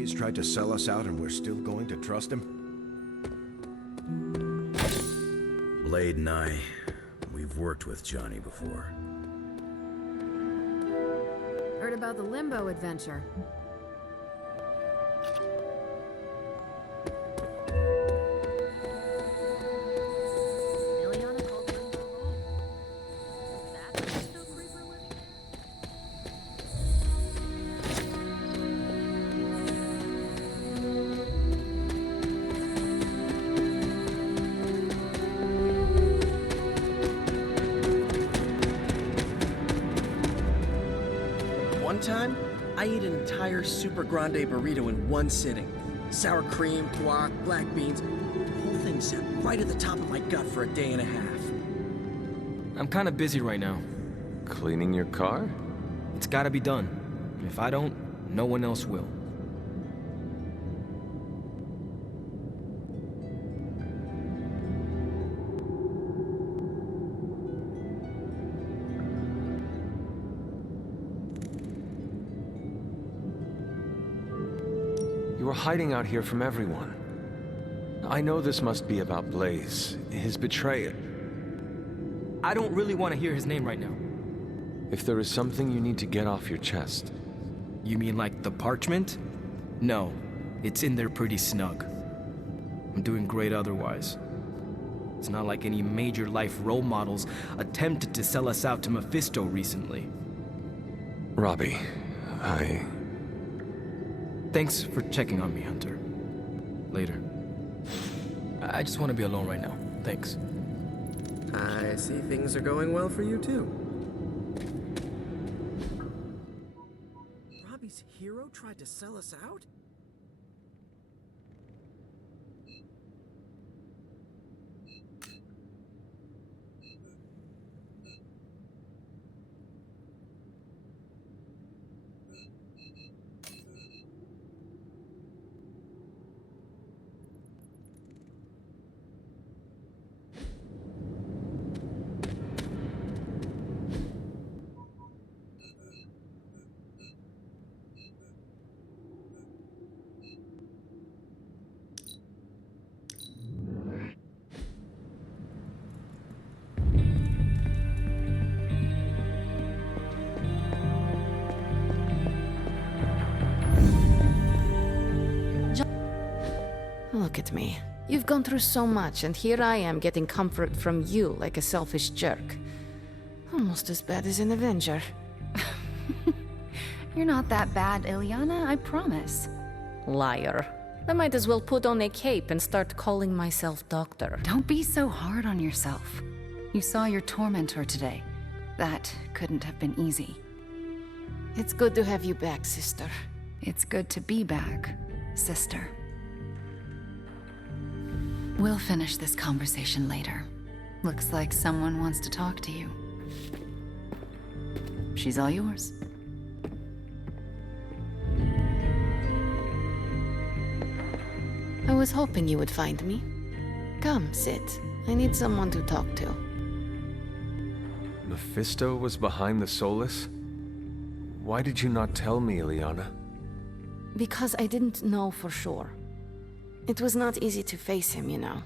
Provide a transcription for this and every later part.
Blaze tried to sell us out and we're still going to trust him? Blade and I, we've worked with Johnny before. Heard about the Limbo adventure. Liliana called Limbo home. That's a Mephisto creeper living there? One time, I ate an entire Super Grande burrito in one sitting. Sour cream, guac, black beans. The whole thing sat right at the top of my gut for a day and a half. I'm kinda busy right now. Cleaning your car? It's gotta be done. If I don't, no one else will. You were hiding out here from everyone. I know this must be about Blaze, his betrayal. I don't really want to hear his name right now. If there is something you need to get off your chest. You mean like the parchment? No, it's in there pretty snug. I'm doing great otherwise. It's not like any major life role models attempted to sell us out to Mephisto recently. Robbie, Thanks for checking on me, Hunter. Later. I just want to be alone right now. Thanks. I see things are going well for you, too. Robbie's hero tried to sell us out? Look at me. You've gone through so much, and here I am getting comfort from you like a selfish jerk. Almost as bad as an Avenger. You're not that bad, Ilyana, I promise. Liar. I might as well put on a cape and start calling myself Doctor. Don't be so hard on yourself. You saw your tormentor today. That couldn't have been easy. It's good to have you back, sister. It's good to be back, sister. We'll finish this conversation later. Looks like someone wants to talk to you. She's all yours. I was hoping you would find me. Come, sit. I need someone to talk to. Mephisto was behind the Solus? Why did you not tell me, Ilyana? Because I didn't know for sure. It was not easy to face him, you know.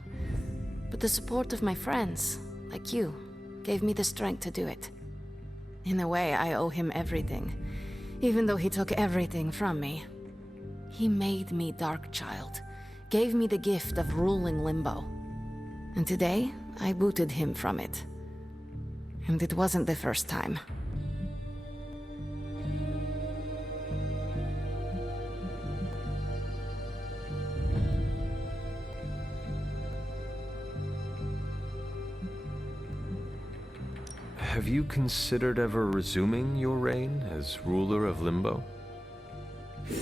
But the support of my friends, like you, gave me the strength to do it. In a way, I owe him everything, even though he took everything from me. He made me Darkchild, gave me the gift of ruling Limbo. And today, I booted him from it. And it wasn't the first time. Have you considered ever resuming your reign as ruler of Limbo?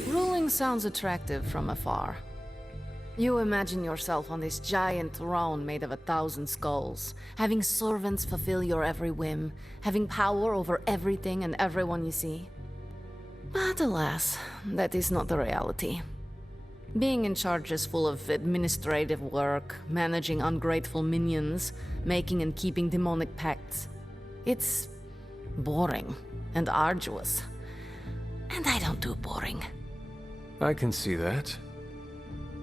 Ruling sounds attractive from afar. You imagine yourself on this giant throne made of 1,000 skulls, having servants fulfill your every whim, having power over everything and everyone you see. But alas, that is not the reality. Being in charge is full of administrative work, managing ungrateful minions, making and keeping demonic pacts. It's boring and arduous. And I don't do boring. I can see that.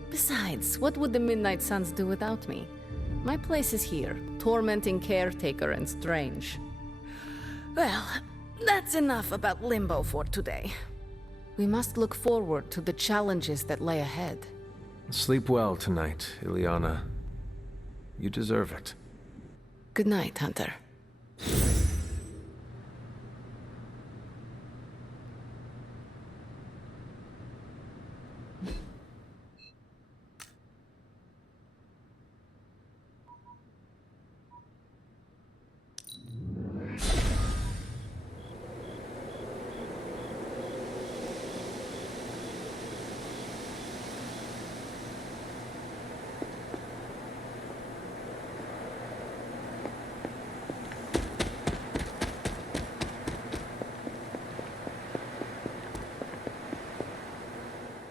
Besides, what would the Midnight Suns do without me? My place is here, tormenting Caretaker and Strange. Well, that's enough about Limbo for today. We must look forward to the challenges that lay ahead. Sleep well tonight, Ileana. You deserve it. Good night, Hunter.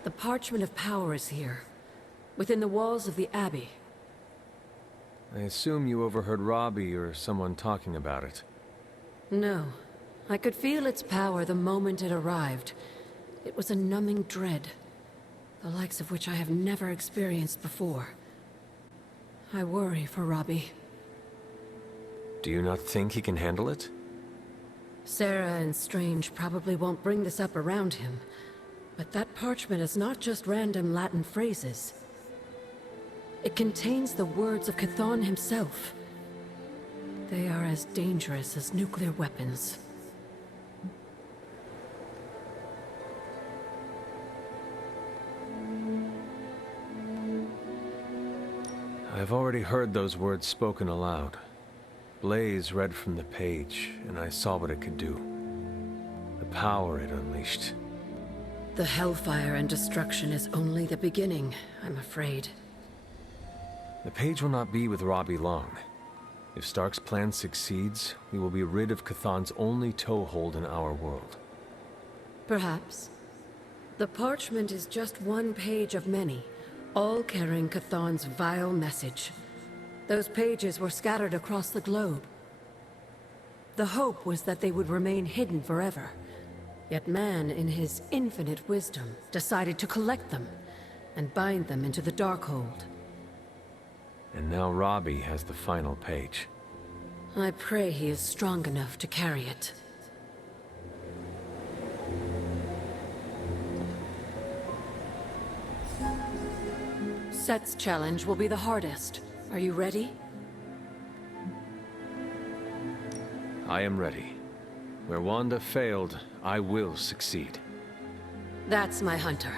The Parchment of Power is here, within the walls of the Abbey. I assume you overheard Robbie or someone talking about it. No, I could feel its power the moment it arrived. It was a numbing dread, the likes of which I have never experienced before. I worry for Robbie. Do you not think he can handle it? Sarah and Strange probably won't bring this up around him, but that parchment is not just random Latin phrases. It contains the words of Chthon himself. They are as dangerous as nuclear weapons. I've already heard those words spoken aloud. Blaze read from the page, and I saw what it could do. The power it unleashed. The hellfire and destruction is only the beginning, I'm afraid. The page will not be with Robbie long. If Stark's plan succeeds, we will be rid of Chthon's only toehold in our world. Perhaps. The parchment is just one page of many, all carrying Chthon's vile message. Those pages were scattered across the globe. The hope was that they would remain hidden forever. Yet man, in his infinite wisdom, decided to collect them and bind them into the Darkhold. And now Robbie has the final page. I pray he is strong enough to carry it. Set's challenge will be the hardest. Are you ready? I am ready. Where Wanda failed, I will succeed. That's my Hunter.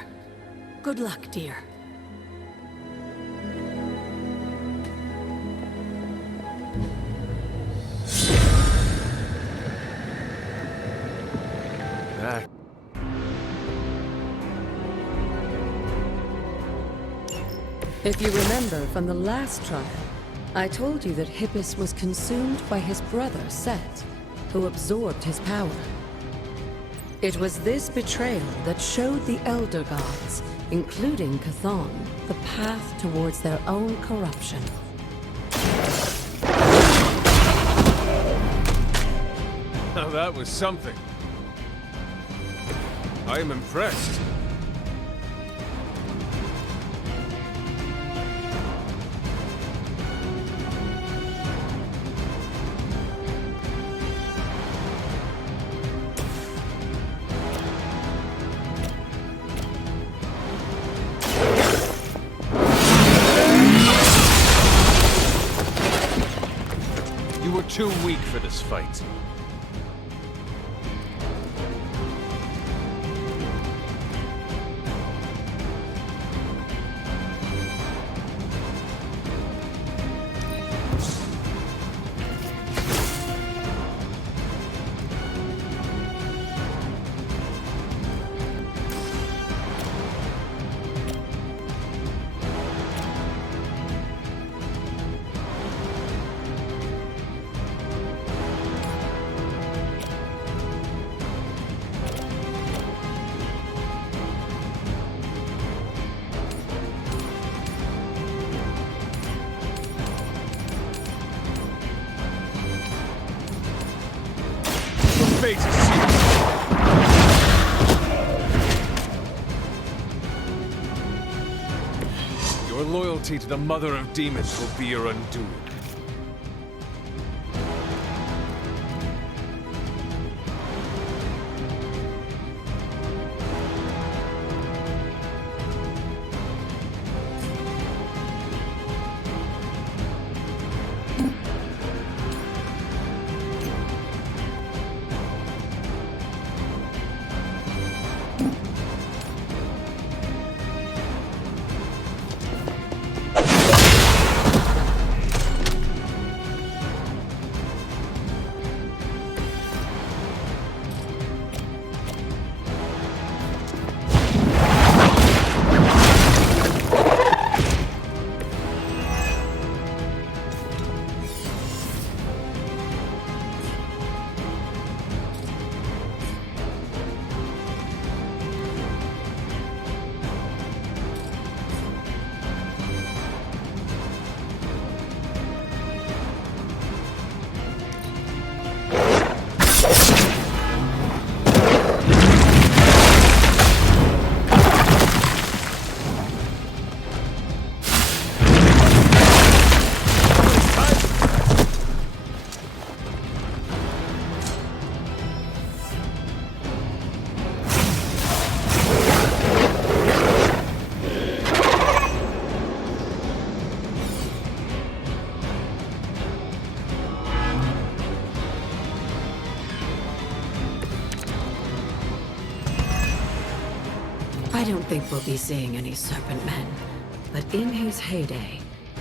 Good luck, dear. That... If you remember from the last trial, I told you that Hippus was consumed by his brother, Set, who absorbed his power. It was this betrayal that showed the Elder Gods, including Chthon, the path towards their own corruption. Now that was something. I am impressed. You were too weak for this fight. Fate is sealed. Your loyalty to the Mother of Demons will be your undoing. I don't think we'll be seeing any Serpent Men, but in his heyday,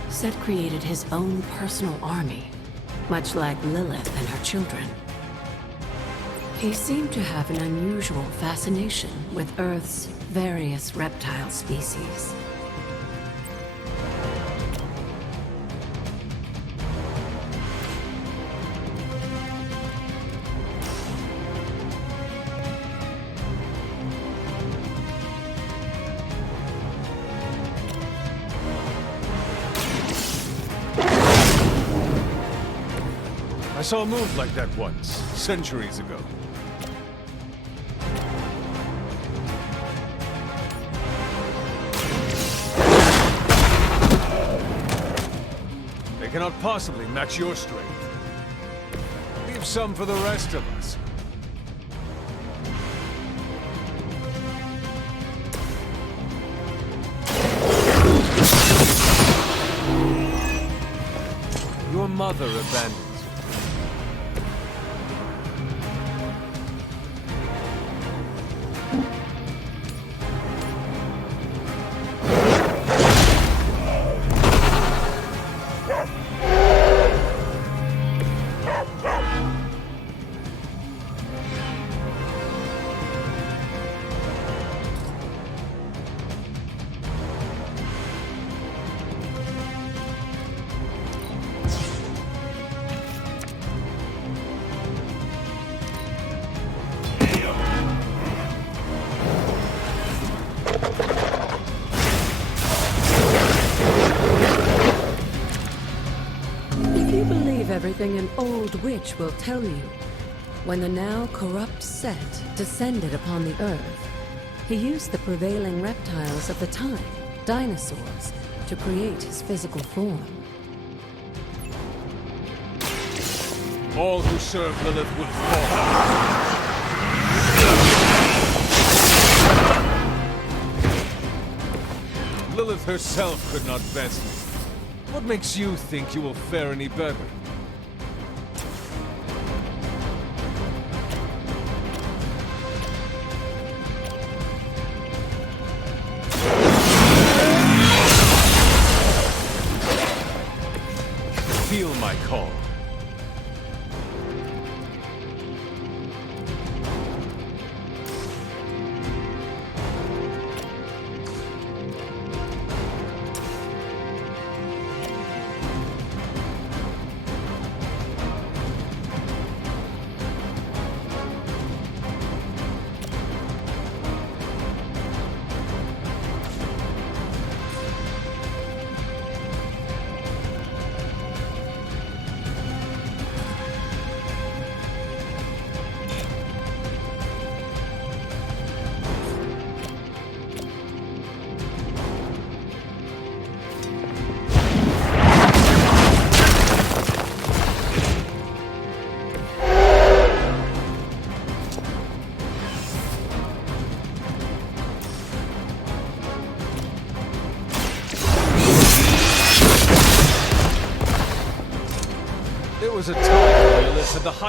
Set created his own personal army, much like Lilith and her children. He seemed to have an unusual fascination with Earth's various reptile species. I saw a move like that once, centuries ago. They cannot possibly match your strength. Leave some for the rest of us. Your mother abandoned you. Everything an old witch will tell you. When the now corrupt Set descended upon the Earth, he used the prevailing reptiles of the time, dinosaurs, to create his physical form. All who serve Lilith will fall. Lilith herself could not best me. What makes you think you will fare any better? Feel my call.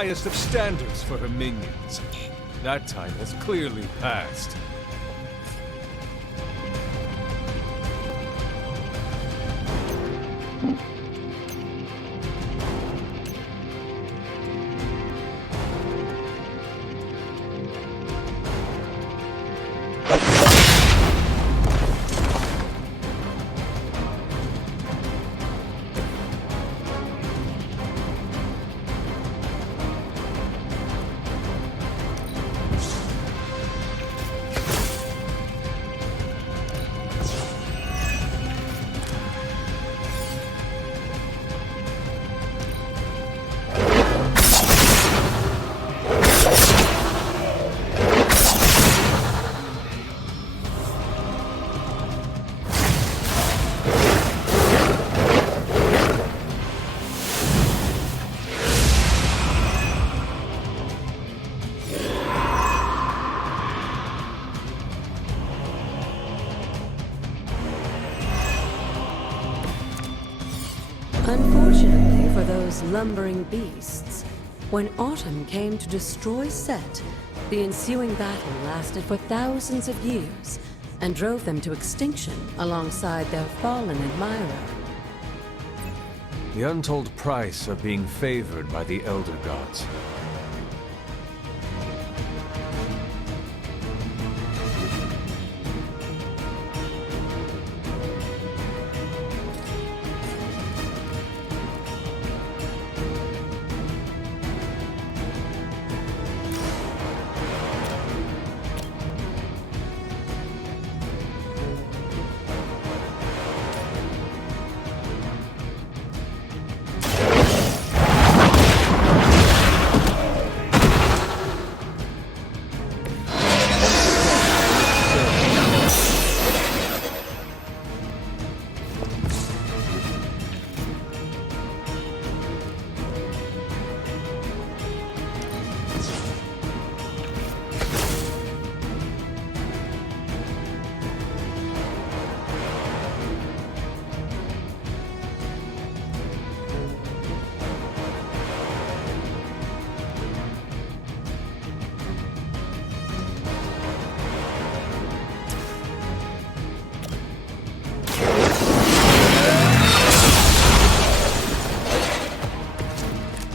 highest of standards for her minions. That time has clearly passed. Unfortunately for those lumbering beasts, when autumn came to destroy Set, the ensuing battle lasted for thousands of years and drove them to extinction alongside their fallen admirer. The untold price of being favored by the Elder Gods.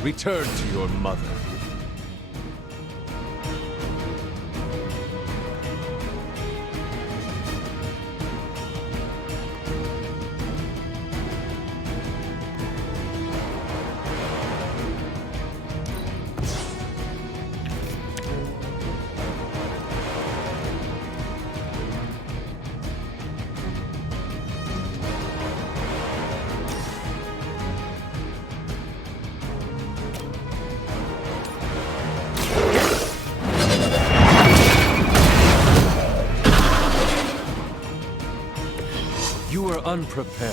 Return to your mother. You were unprepared.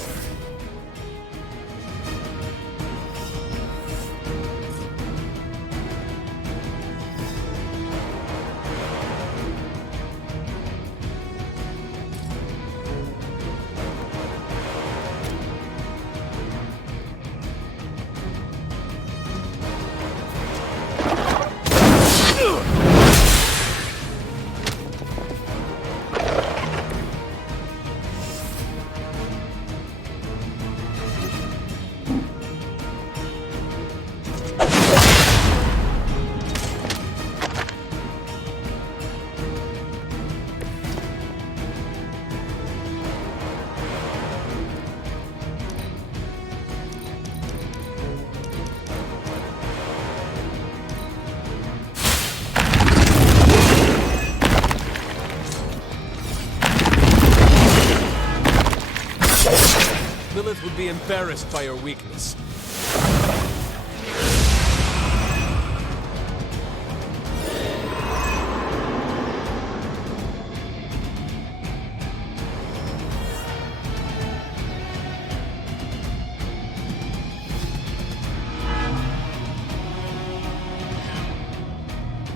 Lilith would be embarrassed by your weakness.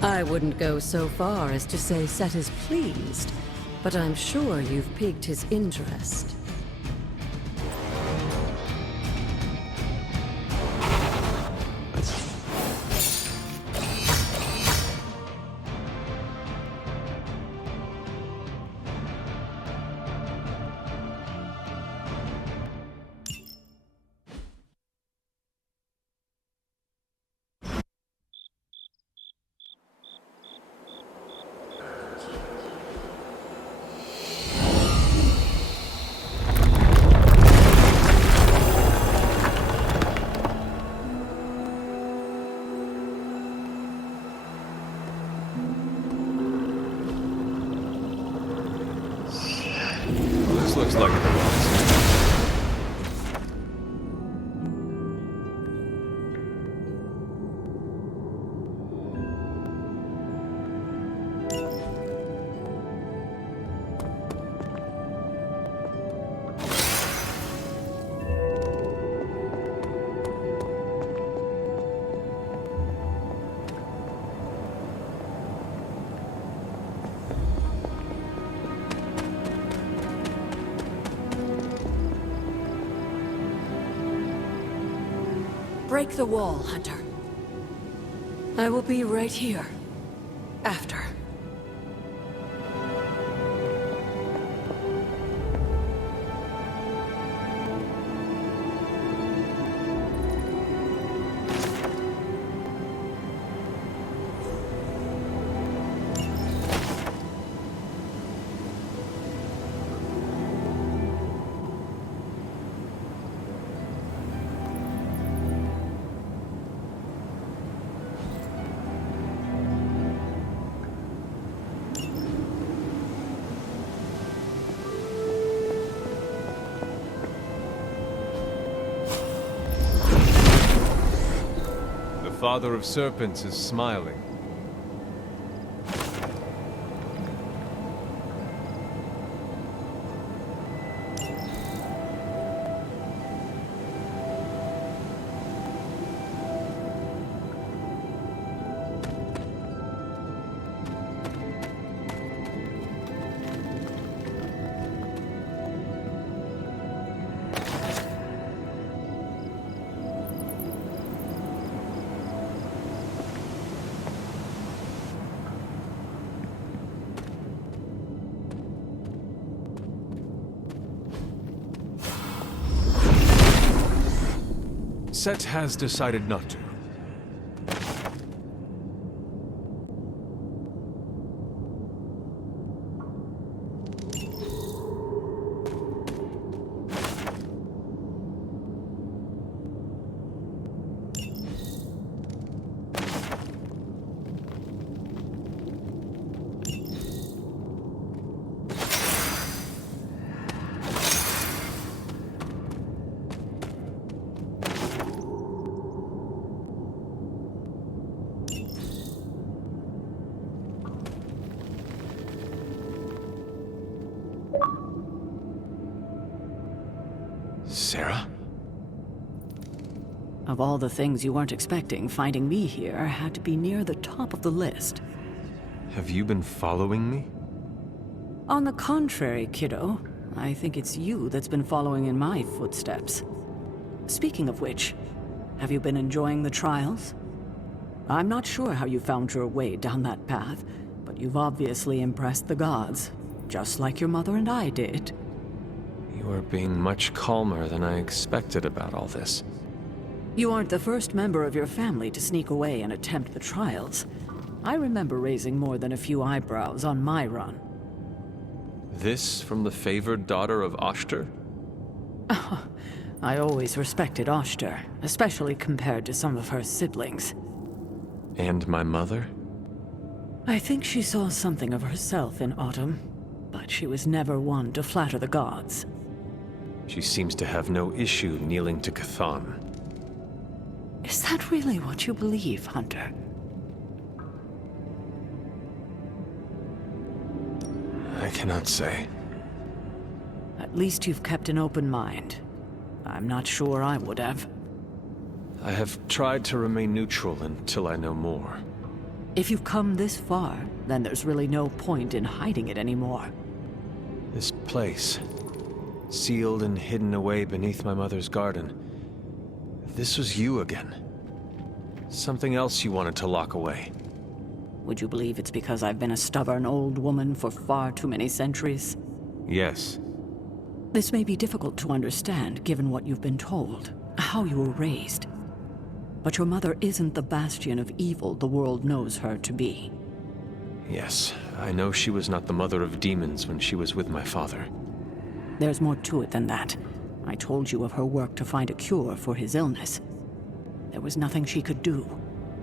I wouldn't go so far as to say Set is pleased, but I'm sure you've piqued his interest. looks like it belongs. Break the wall, Hunter. I will be right here. After. The Father of Serpents is smiling. Set has decided not to. Sarah? Of all the things you weren't expecting, finding me here had to be near the top of the list. Have you been following me? On the contrary, kiddo, I think it's you that's been following in my footsteps. Speaking of which, have you been enjoying the trials? I'm not sure how you found your way down that path, but you've obviously impressed the gods, just like your mother and I did. You are being much calmer than I expected about all this. You aren't the first member of your family to sneak away and attempt the trials. I remember raising more than a few eyebrows on my run. This from the favored daughter of Oshter? I always respected Oshter, especially compared to some of her siblings. And my mother? I think she saw something of herself in Autumn, but she was never one to flatter the gods. She seems to have no issue kneeling to Chthon. Is that really what you believe, Hunter? I cannot say. At least you've kept an open mind. I'm not sure I would have. I have tried to remain neutral until I know more. If you've come this far, then there's really no point in hiding it anymore. This place, sealed and hidden away beneath my mother's garden. This was you again. Something else you wanted to lock away. Would you believe it's because I've been a stubborn old woman for far too many centuries? Yes. This may be difficult to understand, given what you've been told, how you were raised. But your mother isn't the bastion of evil the world knows her to be. Yes, I know she was not the mother of demons when she was with my father. There's more to it than that. I told you of her work to find a cure for his illness. There was nothing she could do,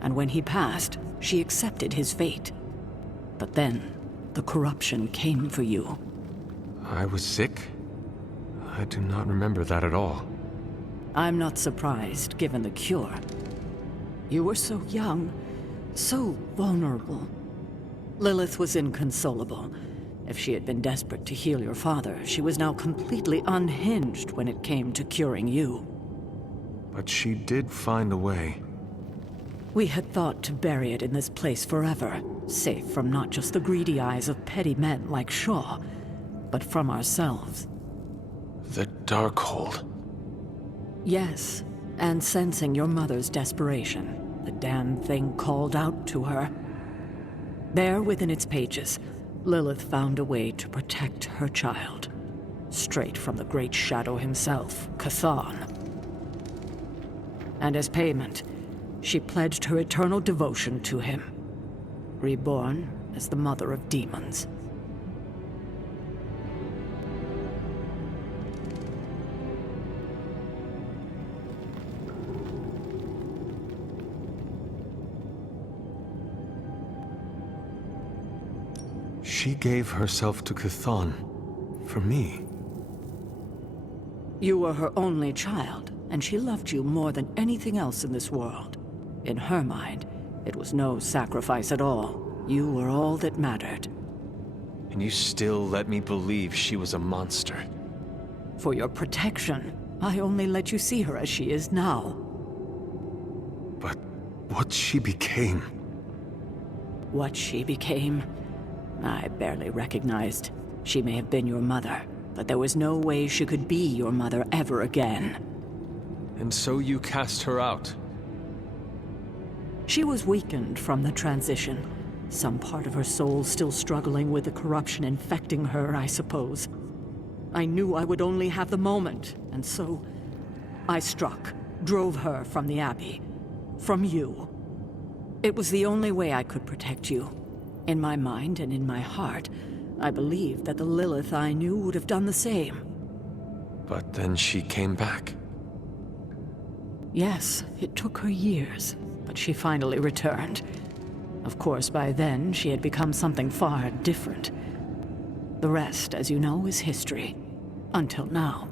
and when he passed, she accepted his fate. But then, the corruption came for you. I was sick? I do not remember that at all. I'm not surprised, given the cure. You were so young, so vulnerable. Lilith was inconsolable. If she had been desperate to heal your father, she was now completely unhinged when it came to curing you. But she did find a way. We had thought to bury it in this place forever, safe from not just the greedy eyes of petty men like Shaw, but from ourselves. The Darkhold. Yes, and sensing your mother's desperation, the damn thing called out to her. There within its pages, Lilith found a way to protect her child. Straight from the Great Shadow himself, Chthon. And as payment, she pledged her eternal devotion to him. Reborn as the Mother of Demons. She gave herself to Chthon. For me. You were her only child, and she loved you more than anything else in this world. In her mind, it was no sacrifice at all. You were all that mattered. And you still let me believe she was a monster. For your protection, I only let you see her as she is now. But what she became... What she became, I barely recognized. She may have been your mother, but there was no way she could be your mother ever again. And so you cast her out? She was weakened from the transition. Some part of her soul still struggling with the corruption infecting her, I suppose. I knew I would only have the moment, and so I struck, drove her from the Abbey. From you. It was the only way I could protect you. In my mind and in my heart, I believed that the Lilith I knew would have done the same. But then she came back. Yes, it took her years, but she finally returned. Of course, by then, she had become something far different. The rest, as you know, is history. Until now.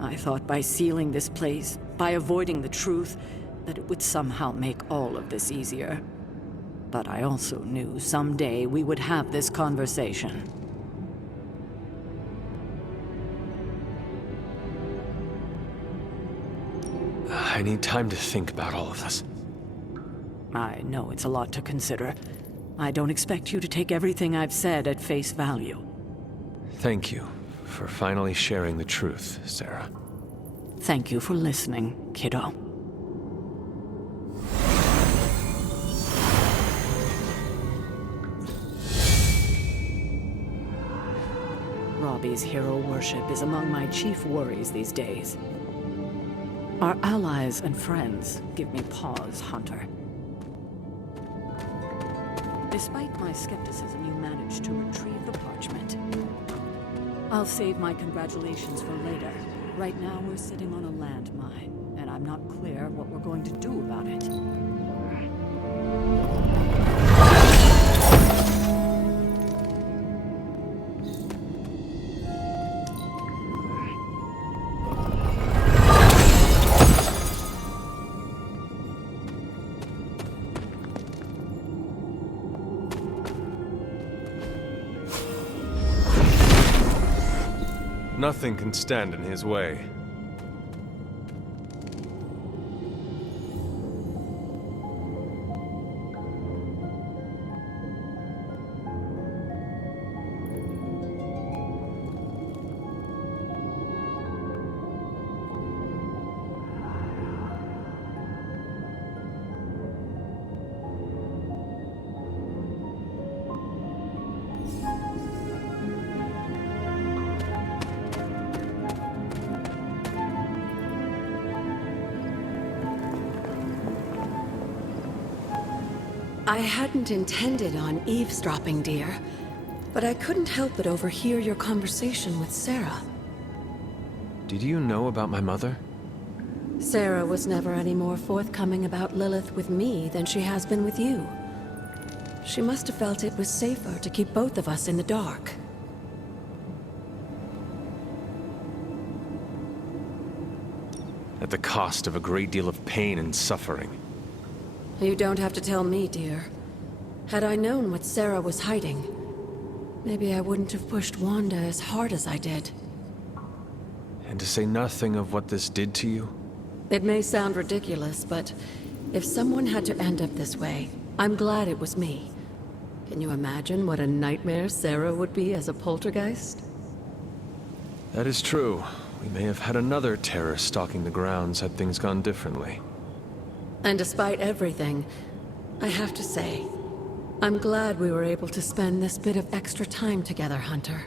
I thought by sealing this place, by avoiding the truth, that it would somehow make all of this easier. But I also knew someday we would have this conversation. I need time to think about all of this. I know it's a lot to consider. I don't expect you to take everything I've said at face value. Thank you for finally sharing the truth, Sarah. Thank you for listening, kiddo. Robbie's hero worship is among my chief worries these days. Our allies and friends give me pause, Hunter. Despite my skepticism, you managed to retrieve the parchment. I'll save my congratulations for later. Right now, we're sitting on a landmine, and I'm not clear what we're going to do about it. Nothing can stand in his way. I hadn't intended on eavesdropping, dear, but I couldn't help but overhear your conversation with Sarah. Did you know about my mother? Sarah was never any more forthcoming about Lilith with me than she has been with you. She must have felt it was safer to keep both of us in the dark. at the cost of a great deal of pain and suffering. You don't have to tell me, dear. Had I known what Sarah was hiding, maybe I wouldn't have pushed Wanda as hard as I did. And to say nothing of what this did to you? It may sound ridiculous, but if someone had to end up this way, I'm glad it was me. Can you imagine what a nightmare Sarah would be as a poltergeist? That is true. We may have had another terror stalking the grounds had things gone differently. And despite everything, I have to say, I'm glad we were able to spend this bit of extra time together, Hunter.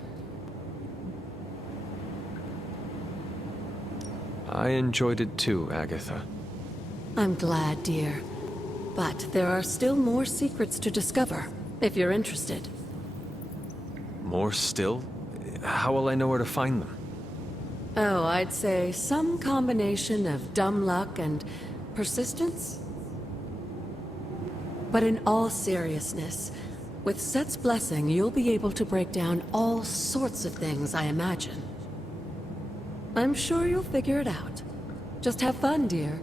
I enjoyed it too, Agatha. I'm glad, dear. But there are still more secrets to discover, if you're interested. More still? How will I know where to find them? Oh, I'd say some combination of dumb luck and persistence? But in all seriousness, with Set's blessing, you'll be able to break down all sorts of things, I imagine. I'm sure you'll figure it out. Just have fun, dear.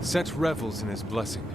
Set revels in his blessing.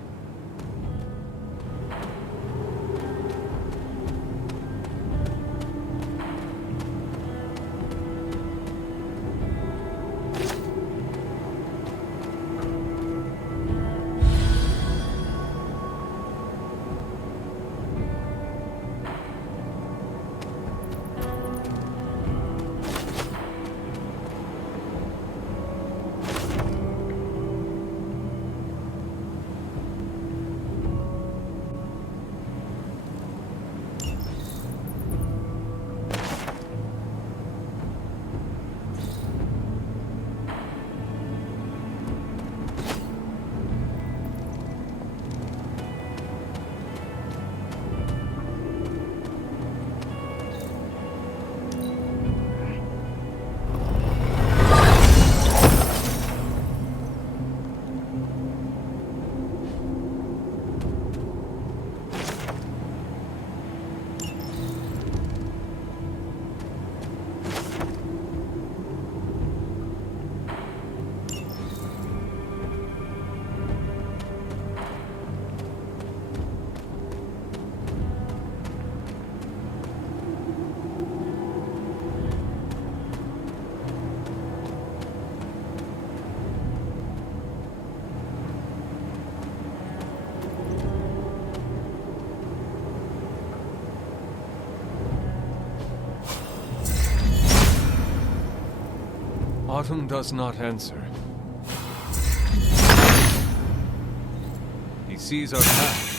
Autumn does not answer. He sees our path.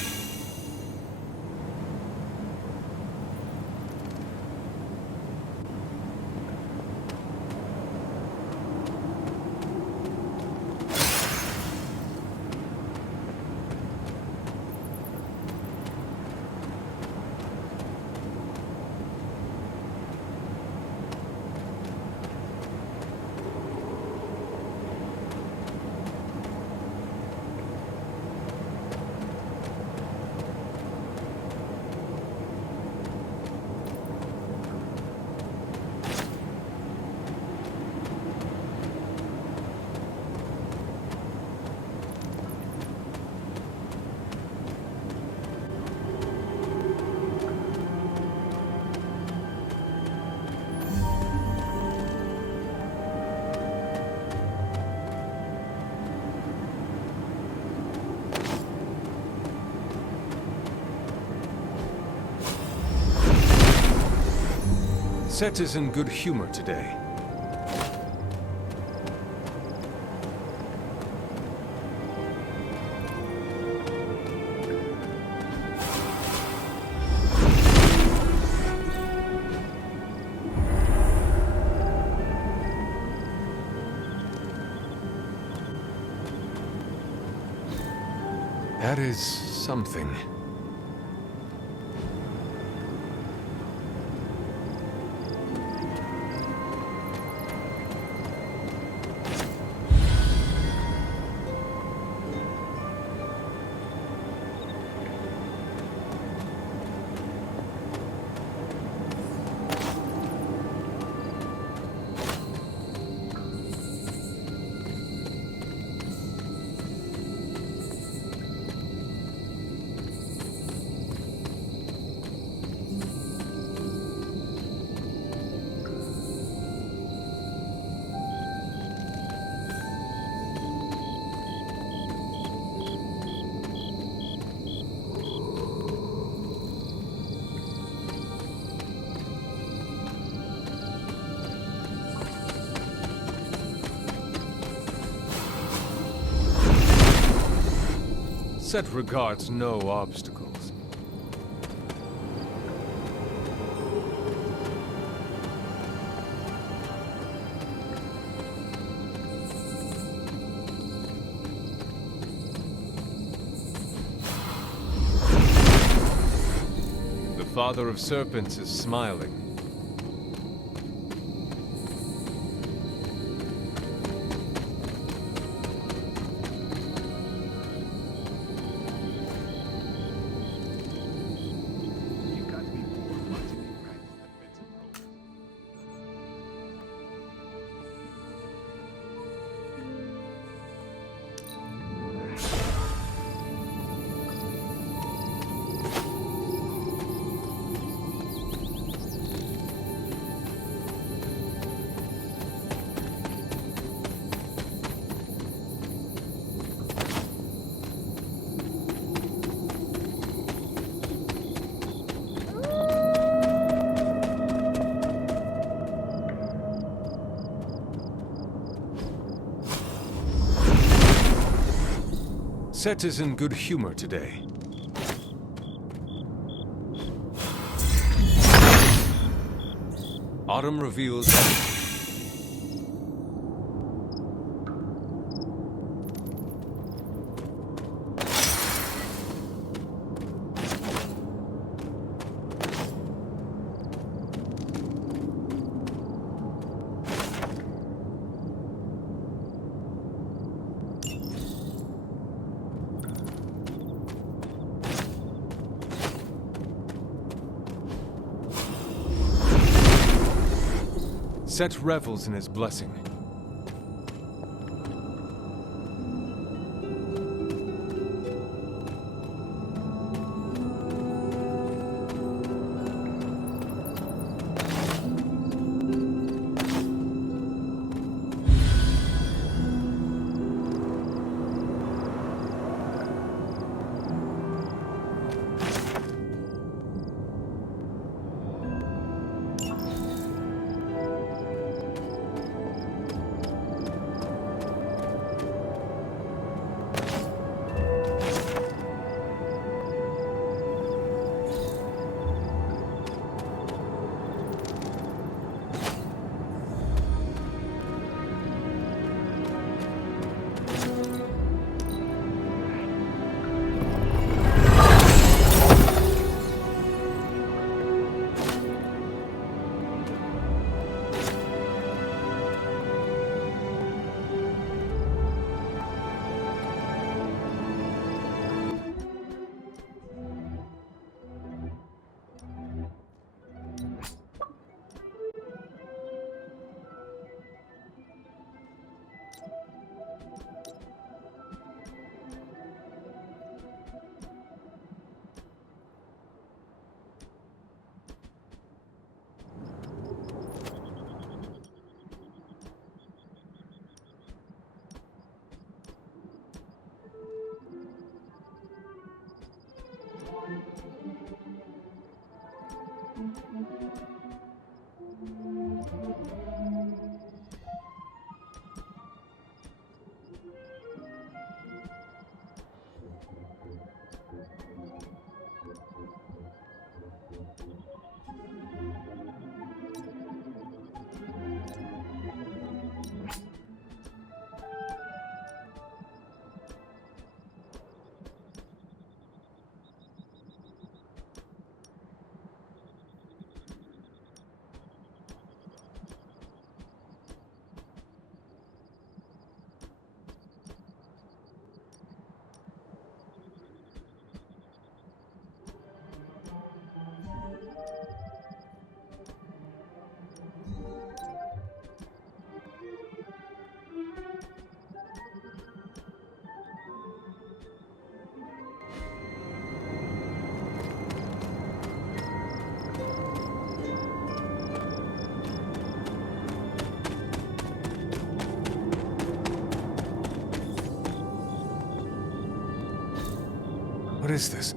Set is in good humor today. That is something. Set regards no obstacles. The Father of Serpents is smiling. Set is in good humor today. Autumn reveals everything. Set revels in his blessing. What is this?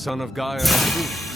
son of Gaia approves.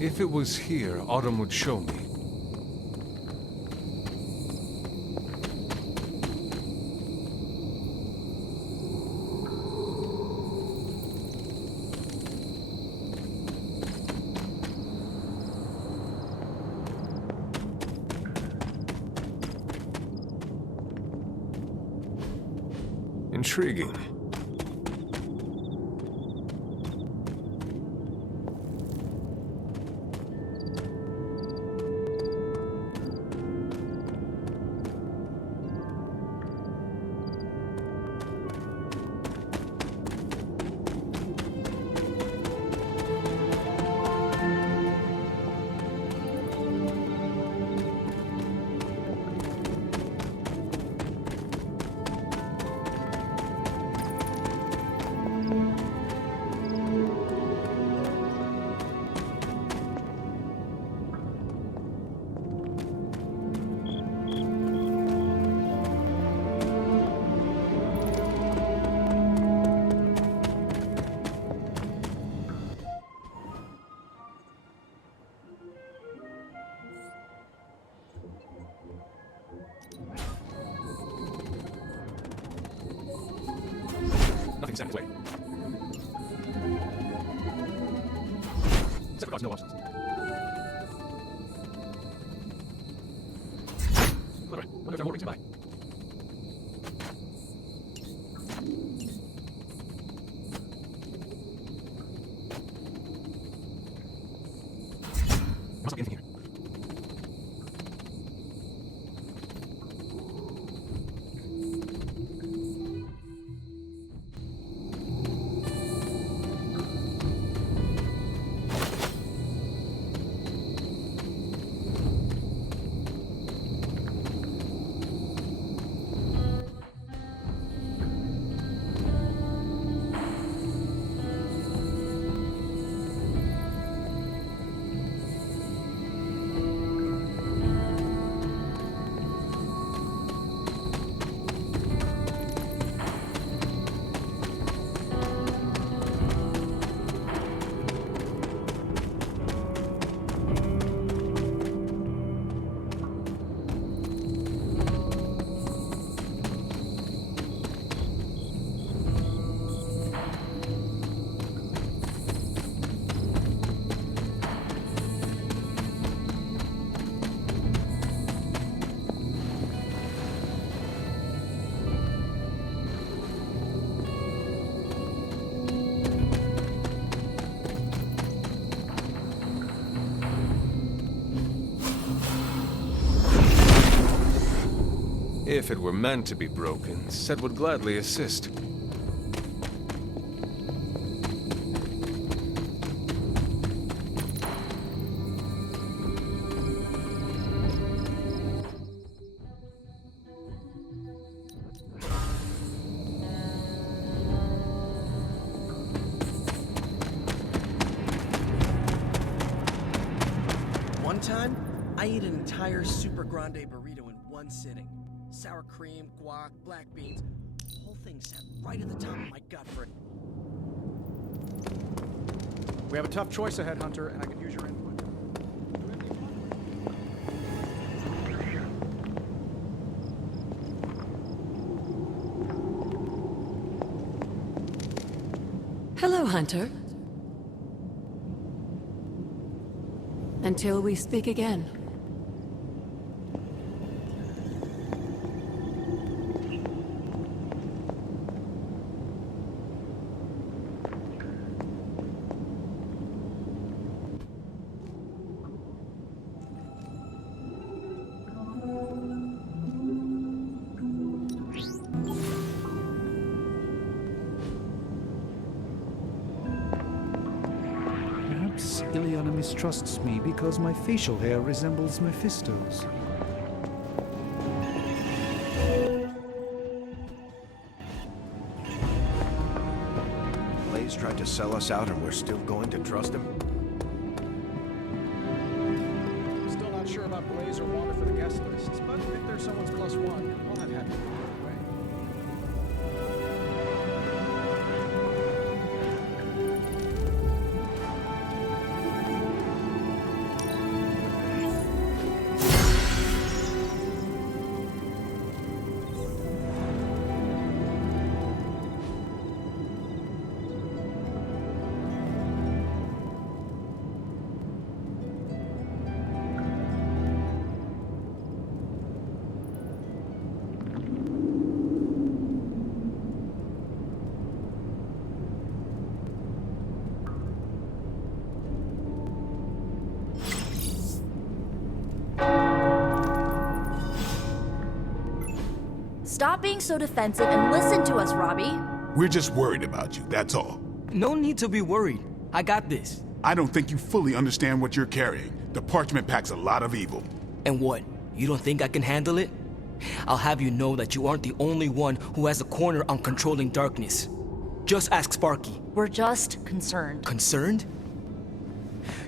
If it was here, Autumn would show me. Intriguing. Nothing stands way. Separate parts, no options. Clever. Wonder if there are more rings nearby. There must be anything here. If it were meant to be broken, Set would gladly assist. One time, I ate an entire Super Grande burrito in one sitting. Sour cream, guac, black beans. The whole thing sat right at the top of my gut for it. We have a tough choice ahead, Hunter, and I could use your input. Hello, Hunter. Until we speak again. Perhaps Ileana mistrusts me because my facial hair resembles Mephisto's. Blaze tried to sell us out and we're still going to trust him? Still not sure about Blaze or Wanda for the guest lists, but if there's someone's plus one, I'll have happy right away. Stop being so defensive and listen to us, Robbie. We're just worried about you, that's all. No need to be worried. I got this. I don't think you fully understand what you're carrying. The parchment packs a lot of evil. And what? You don't think I can handle it? I'll have you know that you aren't the only one who has a corner on controlling darkness. Just ask Sparky. We're just concerned. Concerned?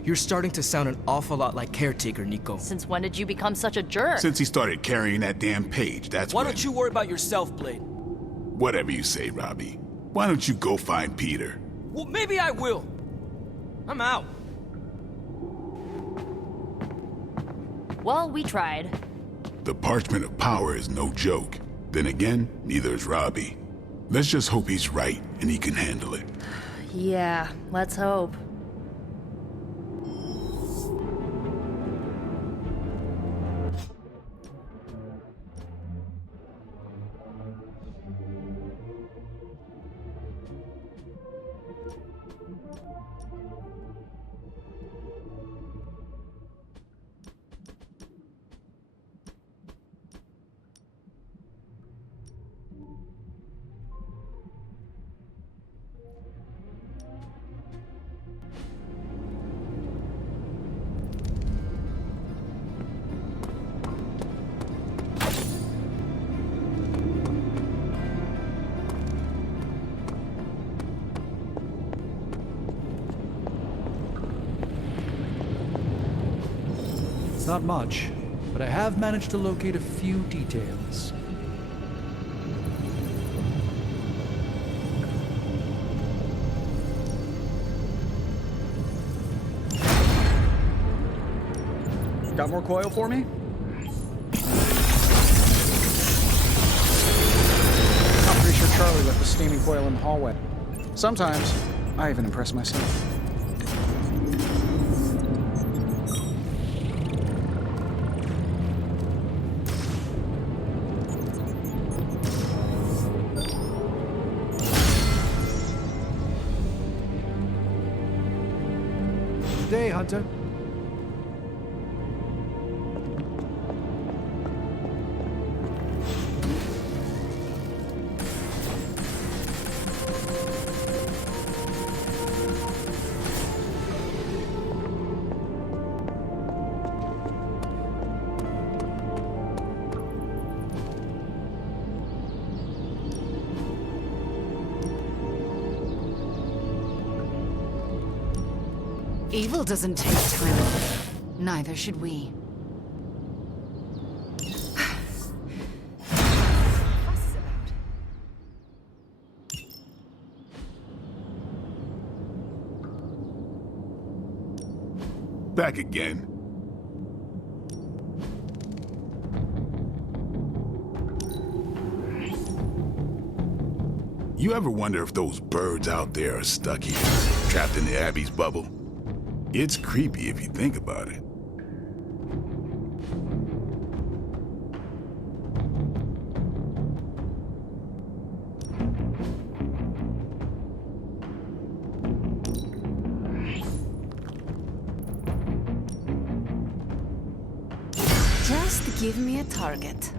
You're starting to sound an awful lot like Caretaker, Nico. Since when did you become such a jerk? Since he started carrying that damn page, that's Why when... don't you worry about yourself, Blade? Whatever you say, Robbie. Why don't you go find Peter? Well, maybe I will. I'm out. Well, we tried. The Parchment of Power is no joke. Then again, neither is Robbie. Let's just hope he's right and he can handle it. Yeah, let's hope. It's not much, but I have managed to locate a few details. Got more coil for me? I'm pretty sure Charlie left the steaming coil in the hallway. Sometimes, I even impress myself. Good day, Hunter. Evil doesn't take time off. Neither should we. Back again. You ever wonder if those birds out there are stuck here, trapped in the Abbey's bubble? It's creepy if you think about it. Just give me a target.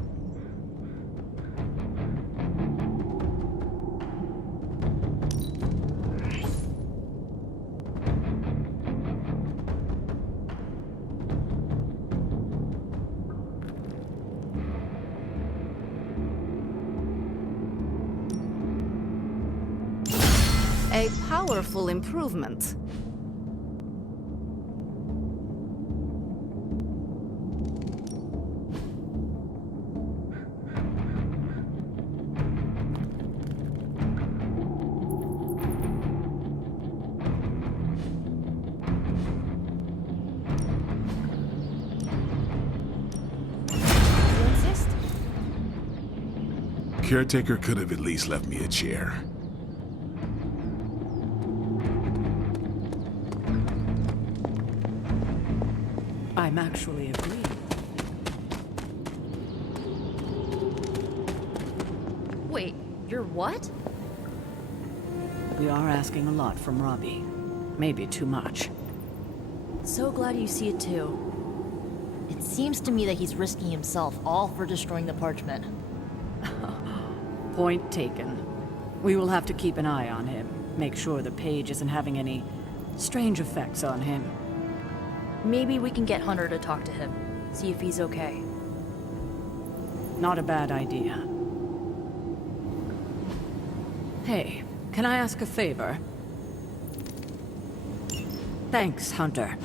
A powerful improvement. Caretaker could have at least left me a chair. I'm actually agreeing. Wait, you're what? We are asking a lot from Robbie. Maybe too much. So glad you see it too. It seems to me that he's risking himself all for destroying the parchment. Point taken. We will have to keep an eye on him. Make sure the page isn't having any strange effects on him. Maybe we can get Hunter to talk to him. See if he's okay. Not a bad idea. Hey, can I ask a favor? Thanks, Hunter.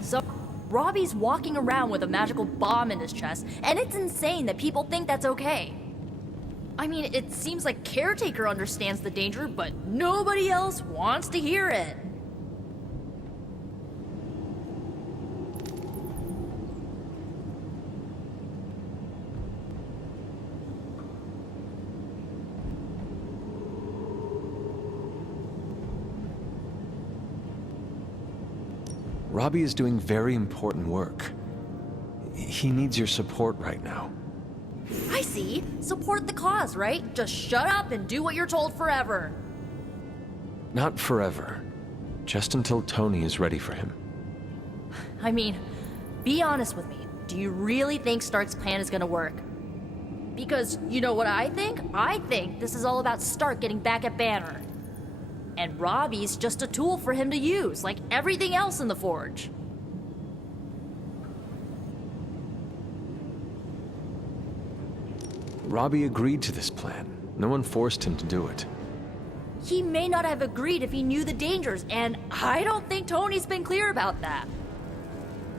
So, Robbie's walking around with a magical bomb in his chest, and it's insane that people think that's okay. I mean, it seems like Caretaker understands the danger, but nobody else wants to hear it. Robbie is doing very important work. He needs your support right now. I see. Support the cause, right? Just shut up and do what you're told forever. Not forever. Just until Tony is ready for him. I mean, be honest with me. Do you really think Stark's plan is gonna work? Because, you know what I think? I think this is all about Stark getting back at Banner. And Robbie's just a tool for him to use, like everything else in the Forge. Robbie agreed to this plan. No one forced him to do it. He may not have agreed if he knew the dangers, and I don't think Tony's been clear about that.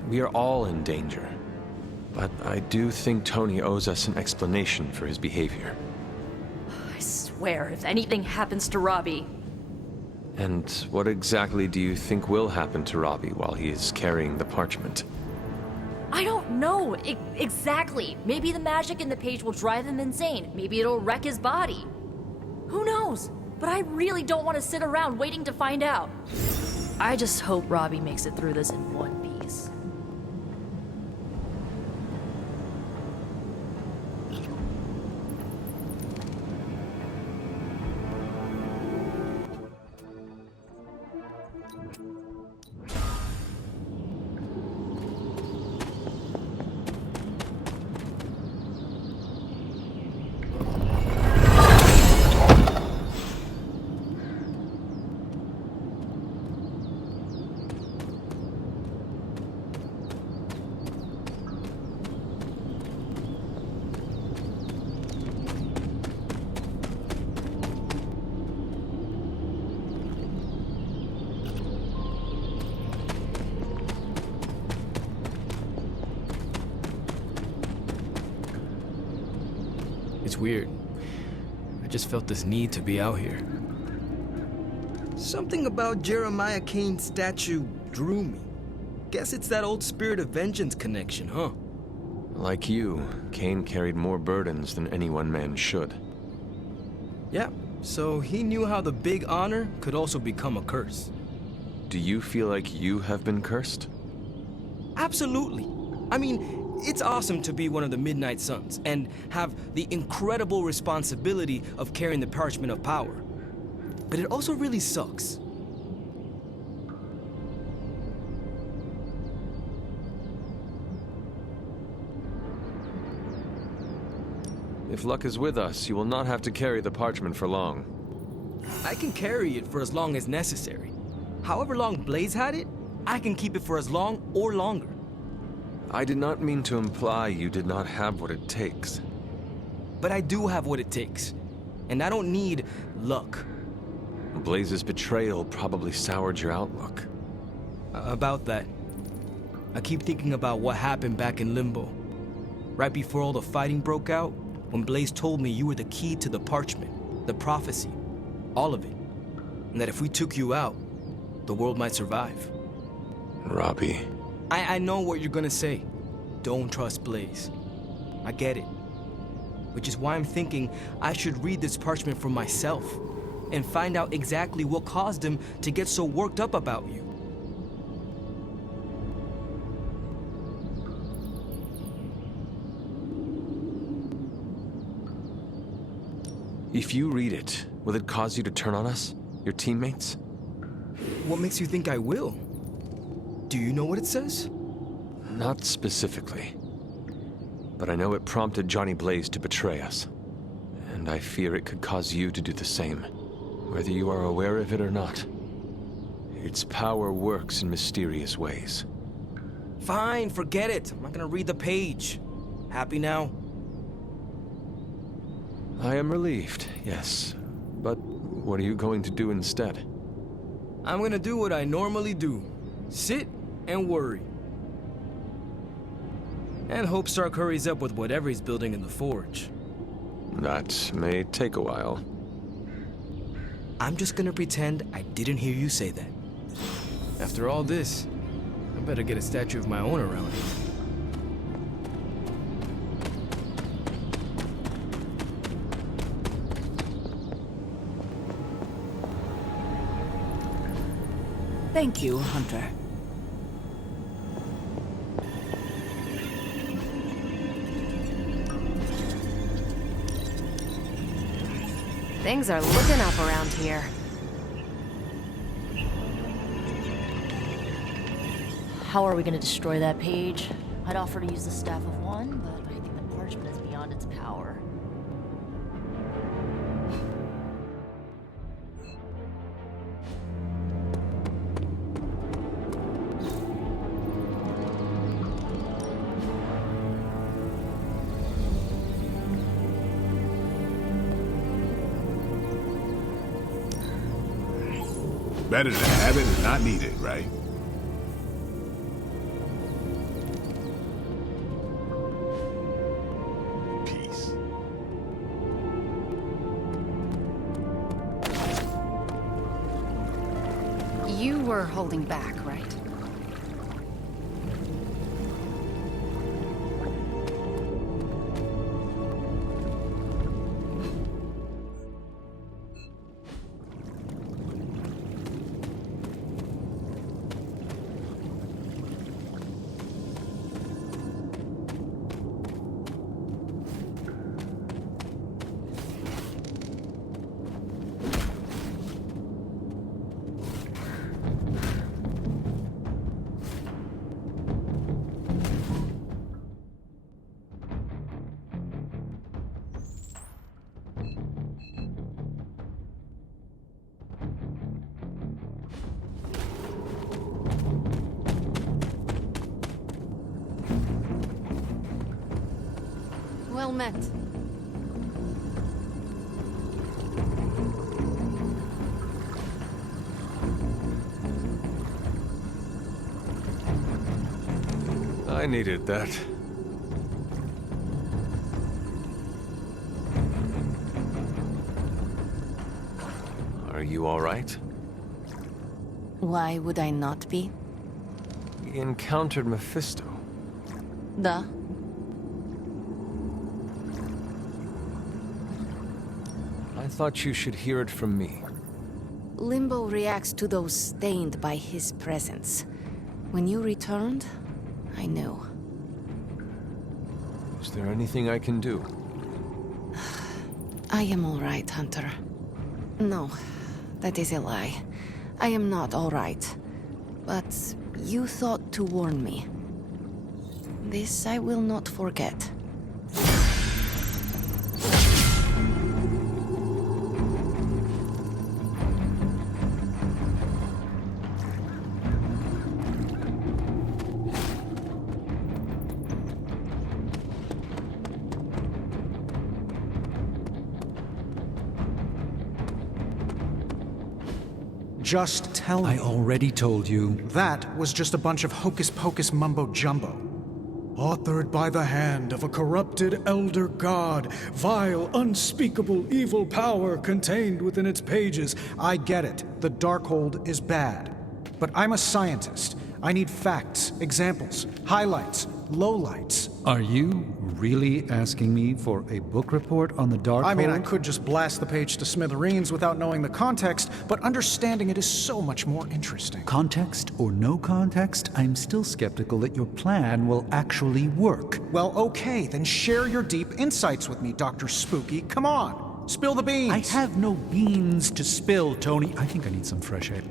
We are all in danger. But I do think Tony owes us an explanation for his behavior. I swear, if anything happens to Robbie... And what exactly do you think will happen to Robbie while he is carrying the parchment? I don't know exactly. Maybe the magic in the page will drive him insane. Maybe it'll wreck his body. Who knows? But I really don't want to sit around waiting to find out. I just hope Robbie makes it through this in one piece. It's weird. I just felt this need to be out here. Something about Jeremiah Kane's statue drew me. Guess it's that old Spirit of Vengeance connection, huh? Like you, Kane carried more burdens than any one man should. Yeah, so he knew how the big honor could also become a curse. Do you feel like you have been cursed? Absolutely. I mean, it's awesome to be one of the Midnight Suns and have the incredible responsibility of carrying the Parchment of Power. But it also really sucks. If luck is with us, you will not have to carry the parchment for long. I can carry it for as long as necessary. However long Blaze had it, I can keep it for as long or longer. I did not mean to imply you did not have what it takes. But I do have what it takes. And I don't need luck. Blaze's betrayal probably soured your outlook. About that. I keep thinking about what happened back in Limbo. Right before all the fighting broke out, when Blaze told me you were the key to the parchment, the prophecy, all of it. And that if we took you out, the world might survive. Robbie. I know what you're gonna say. Don't trust Blaze. I get it. Which is why I'm thinking I should read this parchment for myself and find out exactly what caused him to get so worked up about you. If you read it, will it cause you to turn on us? Your teammates? What makes you think I will? Do you know what it says? Not specifically. But I know it prompted Johnny Blaze to betray us. And I fear it could cause you to do the same, whether you are aware of it or not. Its power works in mysterious ways. Fine, forget it. I'm not gonna read the page. Happy now? I am relieved, yes. But what are you going to do instead? I'm gonna do what I normally do. Sit and worry. And hope Stark hurries up with whatever he's building in the forge. That may take a while. I'm just gonna pretend I didn't hear you say that. After all this, I better get a statue of my own around here. Thank you, Hunter. Things are looking up around here. How are we gonna destroy that page? I'd offer to use the Staff of One, but I think the parchment is beyond its power. Better to have it and not need it, right? Peace. You were holding back, right? Well met. I needed that. Are you all right? Why would I not be? We encountered Mephisto. Duh. I thought you should hear it from me. Limbo reacts to those stained by his presence. When you returned, I knew. Is there anything I can do? I am all right, Hunter. No, that is a lie. I am not all right. But you thought to warn me. This I will not forget. Just tell me. I already told you. That was just a bunch of hocus-pocus mumbo-jumbo. Authored by the hand of a corrupted elder god, vile, unspeakable evil power contained within its pages. I get it. The Darkhold is bad. But I'm a scientist. I need facts, examples, highlights, lowlights. Are you really asking me for a book report on the Darkhold? I mean, I could just blast the page to smithereens without knowing the context, but understanding it is so much more interesting. Context or no context, I'm still skeptical that your plan will actually work. Well, okay, then share your deep insights with me, Dr. Spooky. Come on, spill the beans. I have no beans to spill, Tony. I think I need some fresh air.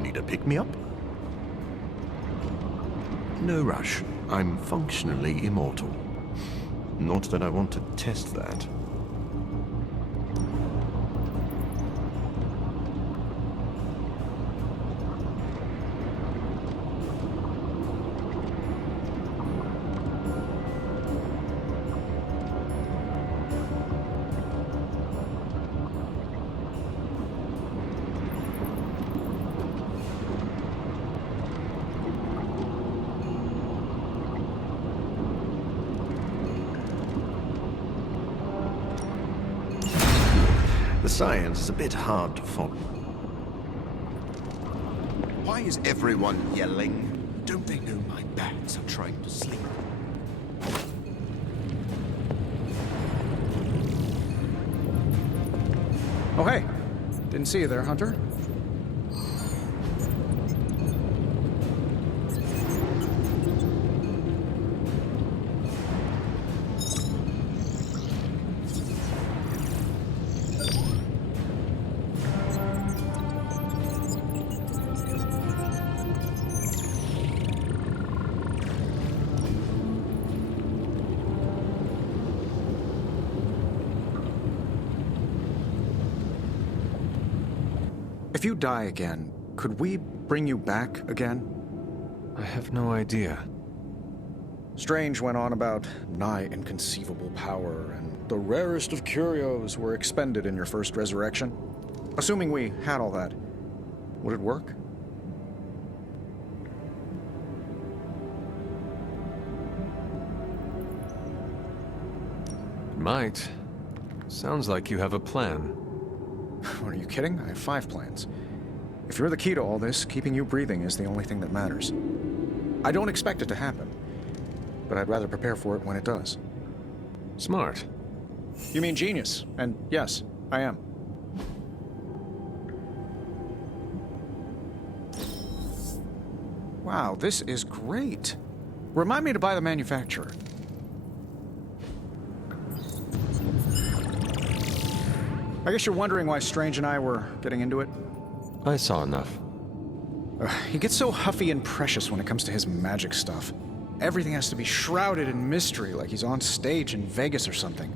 Need a pick-me-up? No rush. I'm functionally immortal. Not that I want to test that. The science is a bit hard to follow. Why is everyone yelling? Don't they know my bats are trying to sleep? Oh, hey. Didn't see you there, Hunter. If you die again, could we bring you back again? I have no idea. Strange went on about nigh inconceivable power, and the rarest of curios were expended in your first resurrection. Assuming we had all that, would it work? It might. Sounds like you have a plan. Are you kidding? I have 5 plans. If you're the key to all this, keeping you breathing is the only thing that matters. I don't expect it to happen, but I'd rather prepare for it when it does. Smart. You mean genius, and yes, I am. Wow, this is great. Remind me to buy the manufacturer. I guess you're wondering why Strange and I were getting into it? I saw enough. He gets so huffy and precious when it comes to his magic stuff. Everything has to be shrouded in mystery, like he's on stage in Vegas or something.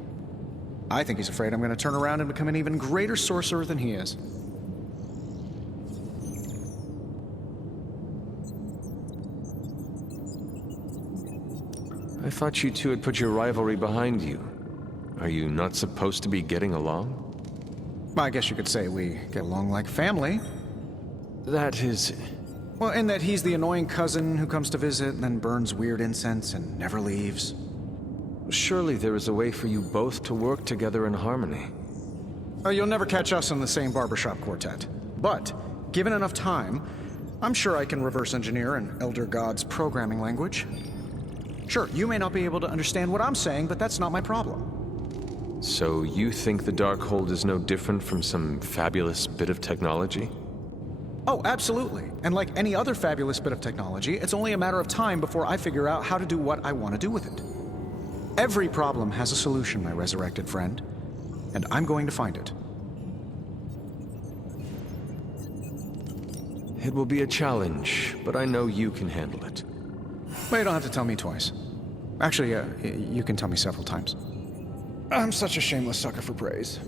I think he's afraid I'm going to turn around and become an even greater sorcerer than he is. I thought you two had put your rivalry behind you. Are you not supposed to be getting along? I guess you could say we get along like family. That is... Well, in that he's the annoying cousin who comes to visit and then burns weird incense and never leaves. Surely there is a way for you both to work together in harmony. You'll never catch us in the same barbershop quartet. But, given enough time, I'm sure I can reverse engineer an Elder God's programming language. Sure, you may not be able to understand what I'm saying, but that's not my problem. So you think the Darkhold is no different from some fabulous bit of technology? Oh, absolutely. And like any other fabulous bit of technology, it's only a matter of time before I figure out how to do what I want to do with it. Every problem has a solution, my resurrected friend. And I'm going to find it. It will be a challenge, but I know you can handle it. Well, you don't have to tell me twice. Actually, you can tell me several times. I'm such a shameless sucker for praise.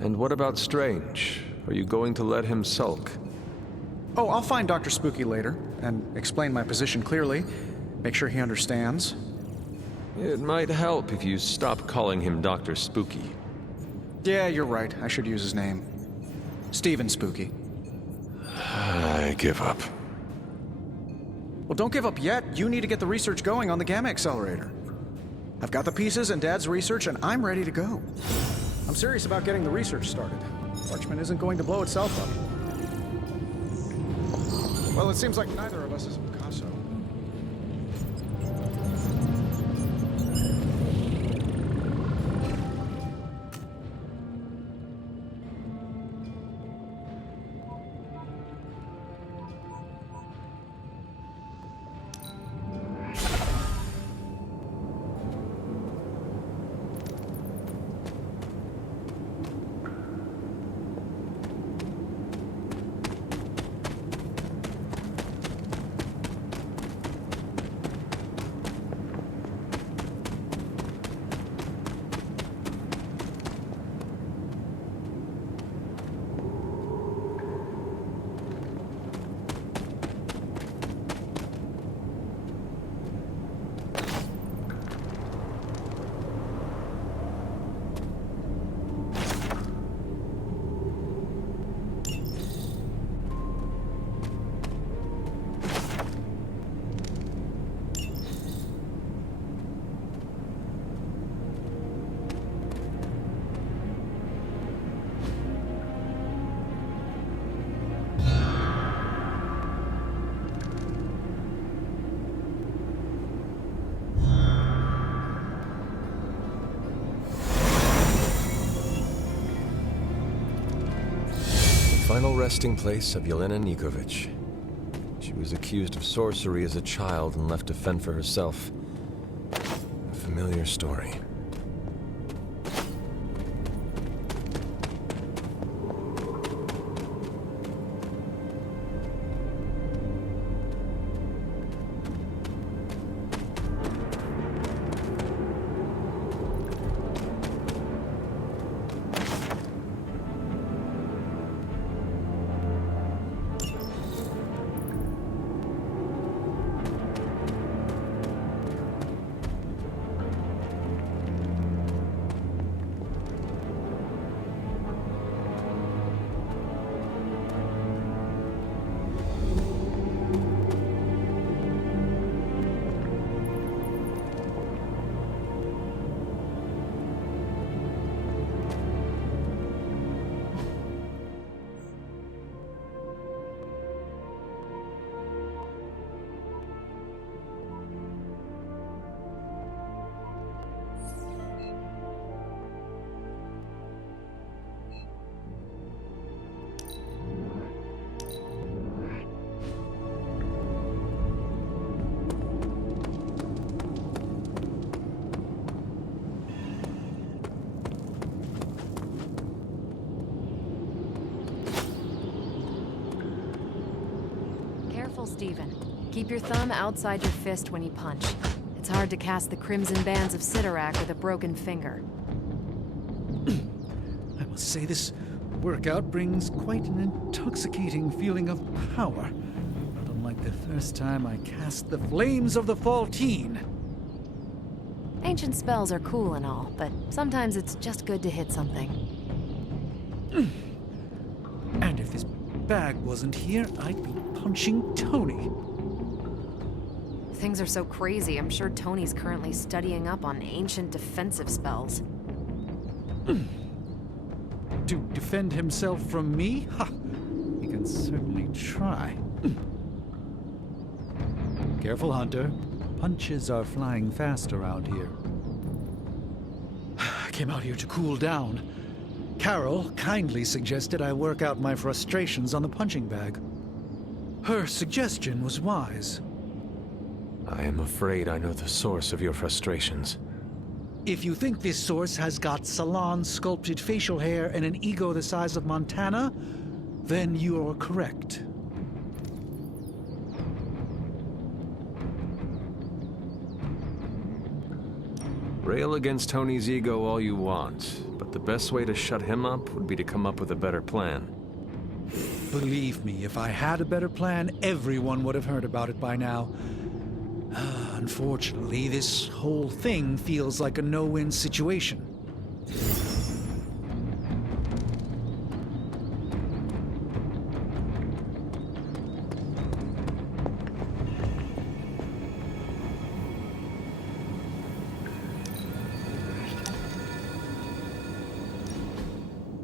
And what about Strange? Are you going to let him sulk? Oh, I'll find Dr. Spooky later, and explain my position clearly. Make sure he understands. It might help if you stop calling him Dr. Spooky. Yeah, you're right. I should use his name. Stephen Spooky. I give up. Well, don't give up yet. You need to get the research going on the Gamma Accelerator. I've got the pieces and Dad's research, and I'm ready to go. I'm serious about getting the research started. Parchment isn't going to blow itself up. Well, it seems like neither of us is Picasso. Final resting place of Yelena Nikovic. She was accused of sorcery as a child and left to fend for herself. A familiar story. Stephen. Keep your thumb outside your fist when you punch. It's hard to cast the Crimson Bands of Cyttorak with a broken finger. I must say this workout brings quite an intoxicating feeling of power. Not unlike the first time I cast the Flames of the Faltine. Ancient spells are cool and all, but sometimes it's just good to hit something. And if this bag wasn't here, I'd be punching Tony. things are so crazy, I'm sure Tony's currently studying up on ancient defensive spells. To defend himself from me? Ha! He can certainly try. Careful, Hunter. Punches are flying fast around here. I came out here to cool down. Carol kindly suggested I work out my frustrations on the punching bag. Her suggestion was wise. I am afraid I know the source of your frustrations. If you think this source has got salon-sculpted facial hair and an ego the size of Montana, then you are correct. Rail against Tony's ego all you want, but the best way to shut him up would be to come up with a better plan. Believe me, if I had a better plan, everyone would have heard about it by now. Unfortunately, this whole thing feels like a no-win situation.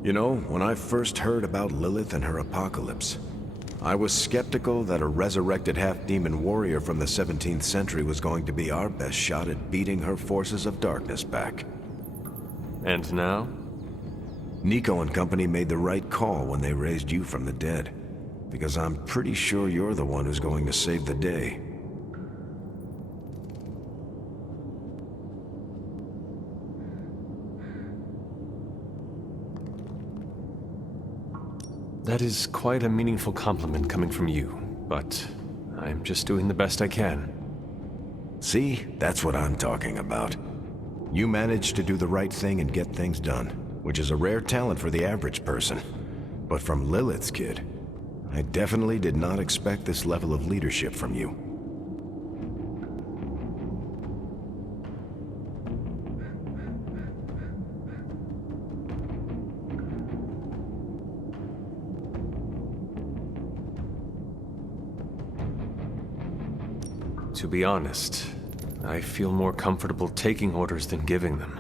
You know, when I first heard about Lilith and her apocalypse, I was skeptical that a resurrected half-demon warrior from the 17th century was going to be our best shot at beating her forces of darkness back. And now? Nico and company made the right call when they raised you from the dead, because I'm pretty sure you're the one who's going to save the day. That is quite a meaningful compliment coming from you, but I'm just doing the best I can. See? That's what I'm talking about. You managed to do the right thing and get things done, which is a rare talent for the average person. But from Lilith's kid, I definitely did not expect this level of leadership from you. To be honest, I feel more comfortable taking orders than giving them.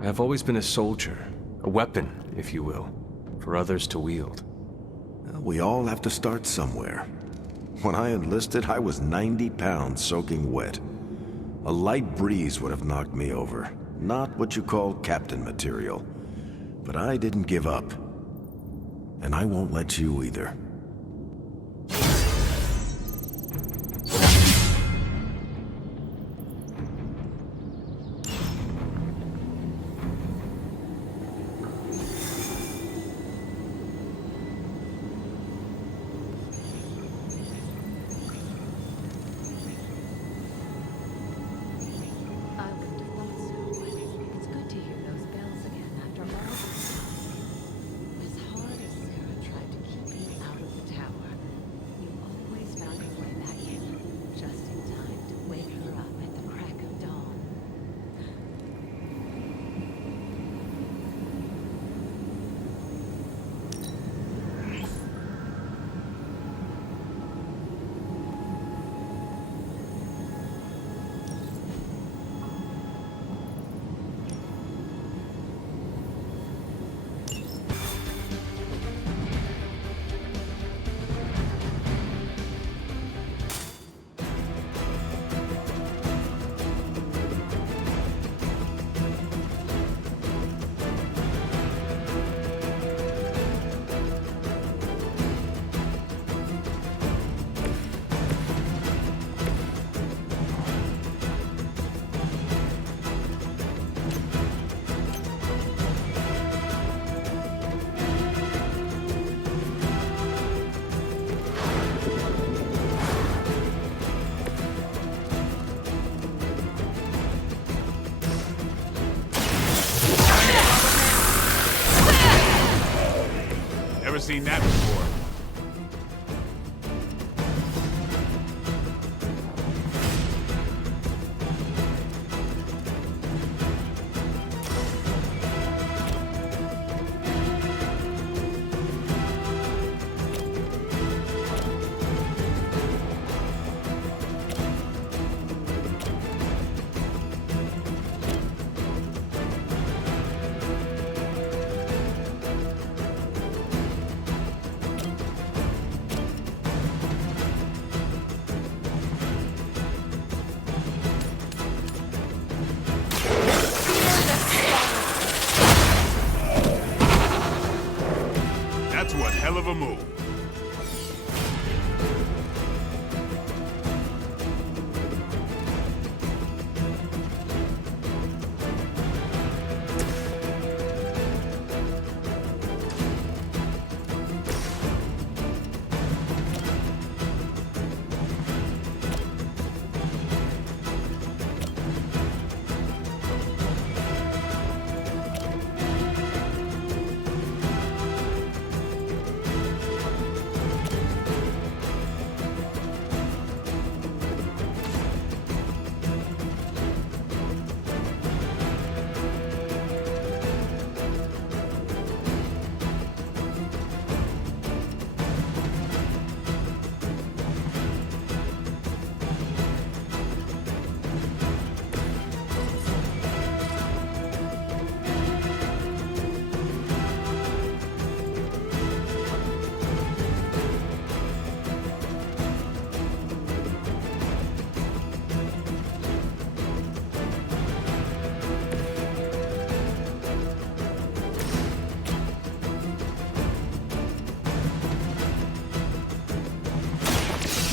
I have always been a soldier, a weapon, if you will, for others to wield. We all have to start somewhere. When I enlisted, I was 90 pounds soaking wet. A light breeze would have knocked me over. Not what you call captain material. But I didn't give up. And I won't let you either. Never seen that before.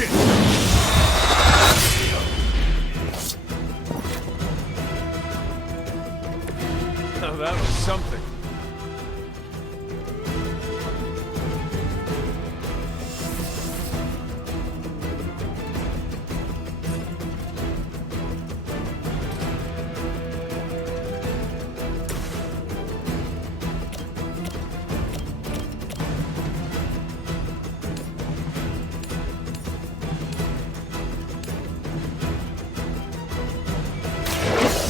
shit! Now that was something.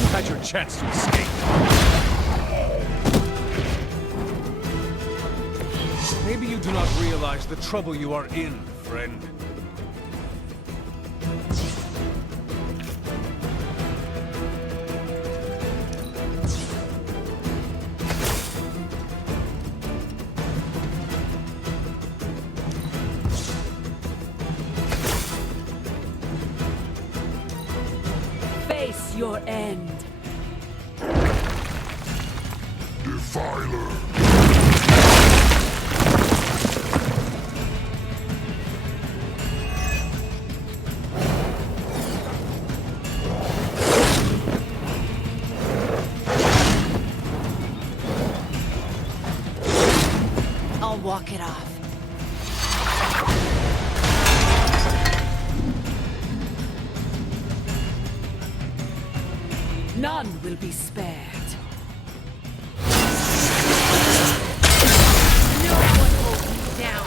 You had your chance to escape. Maybe you do not realize the trouble you are in, friend. Face your end. Defiler. I'll walk it off. None will be spared. No one will be down.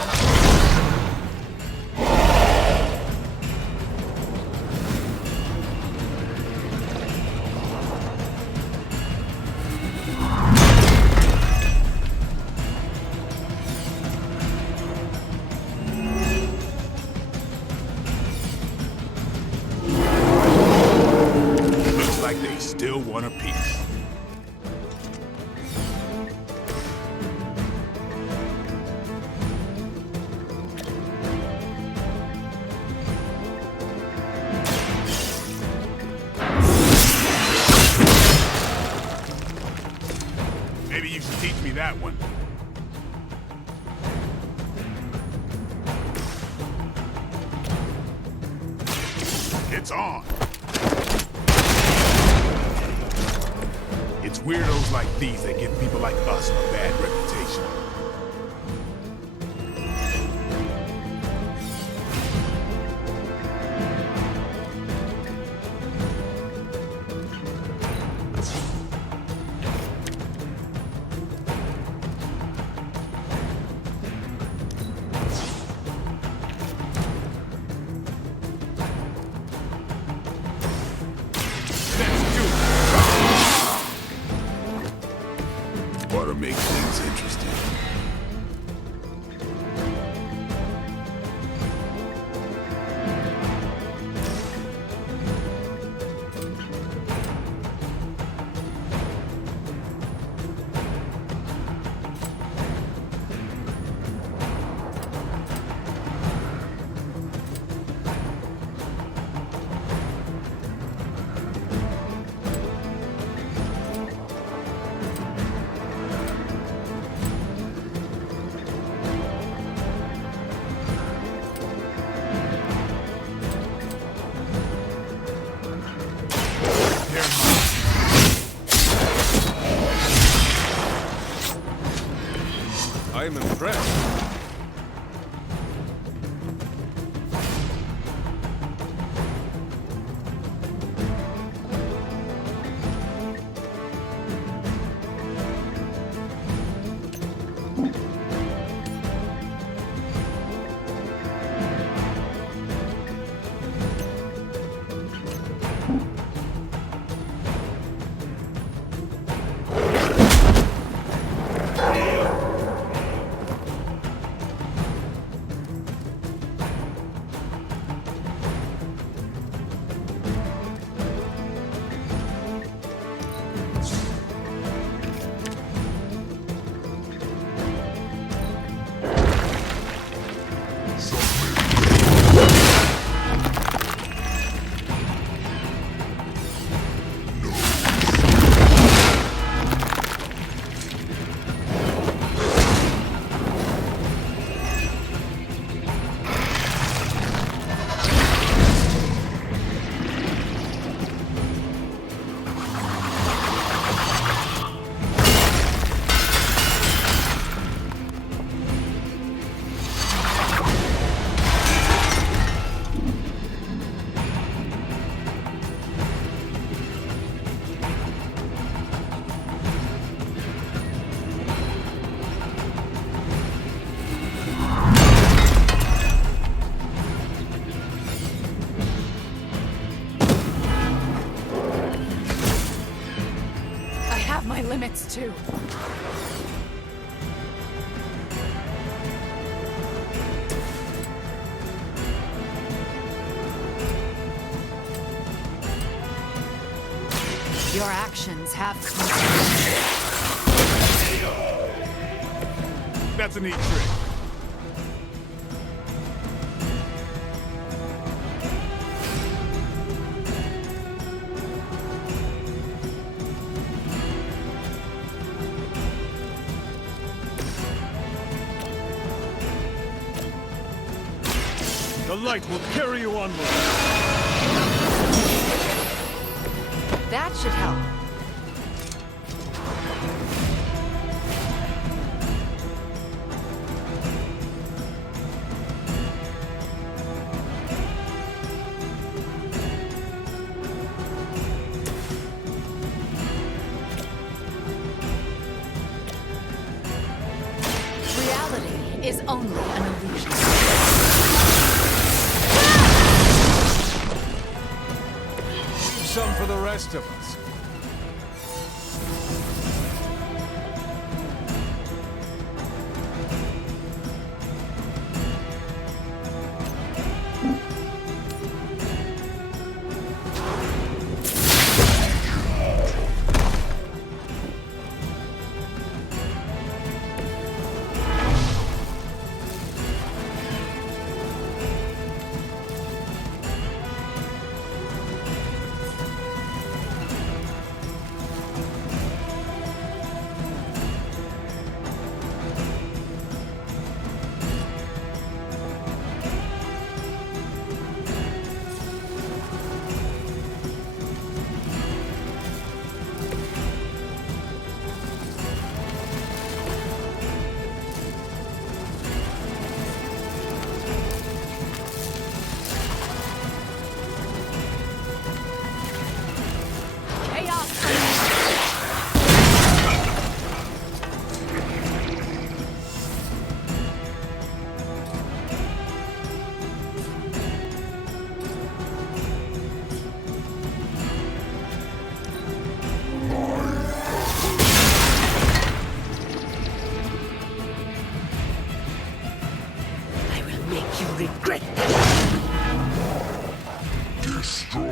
Looks like they still want a piece. Maybe you should teach me that one. It's on. It's weirdos like these that give people like us a bad reputation. Ought to make things interesting. I am impressed. hurts too. Your actions have consequences. That's a neat trick. The light will carry you onward. That should help. Reality is only an illusion. Some for the rest of us. Regret destroy.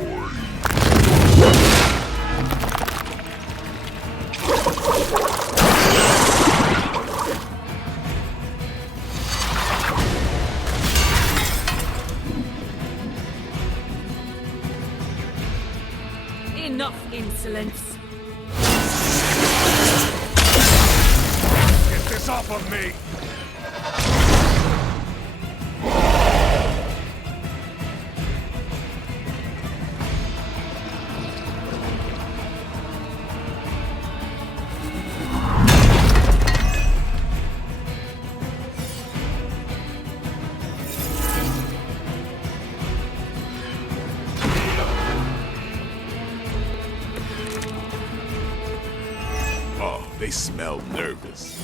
Enough insolence. Get this off of me! They smell nervous.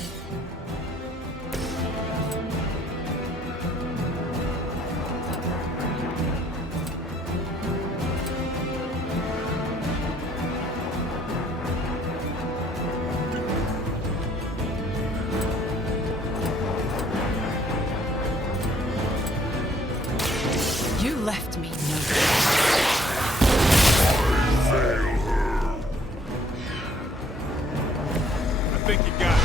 You left me no. I think you got it.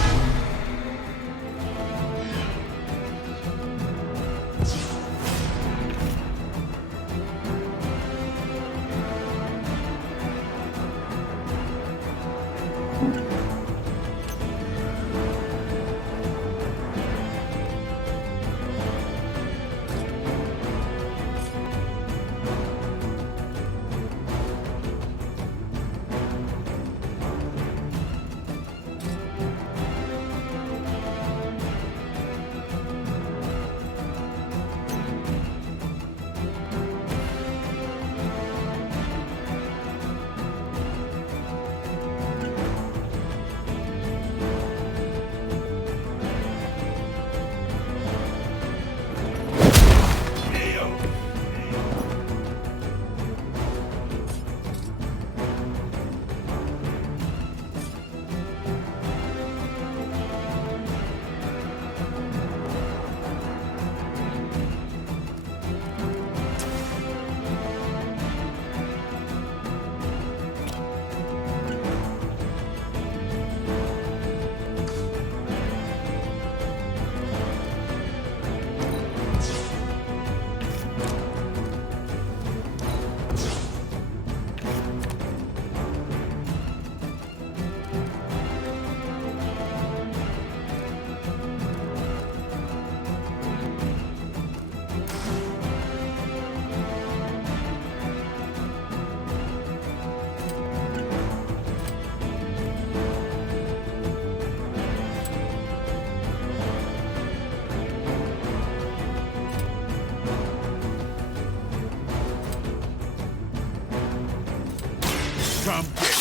Come get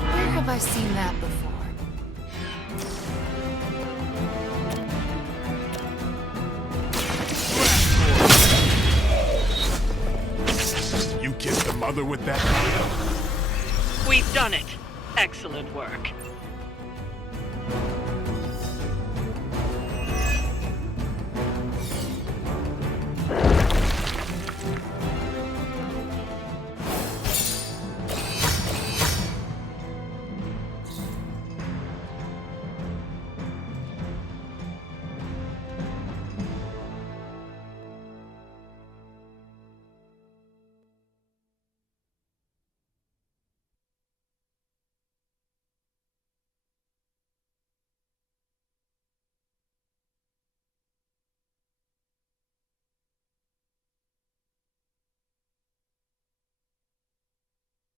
Where have I seen that before? You kissed the mother with that knife? We've done it. Excellent work.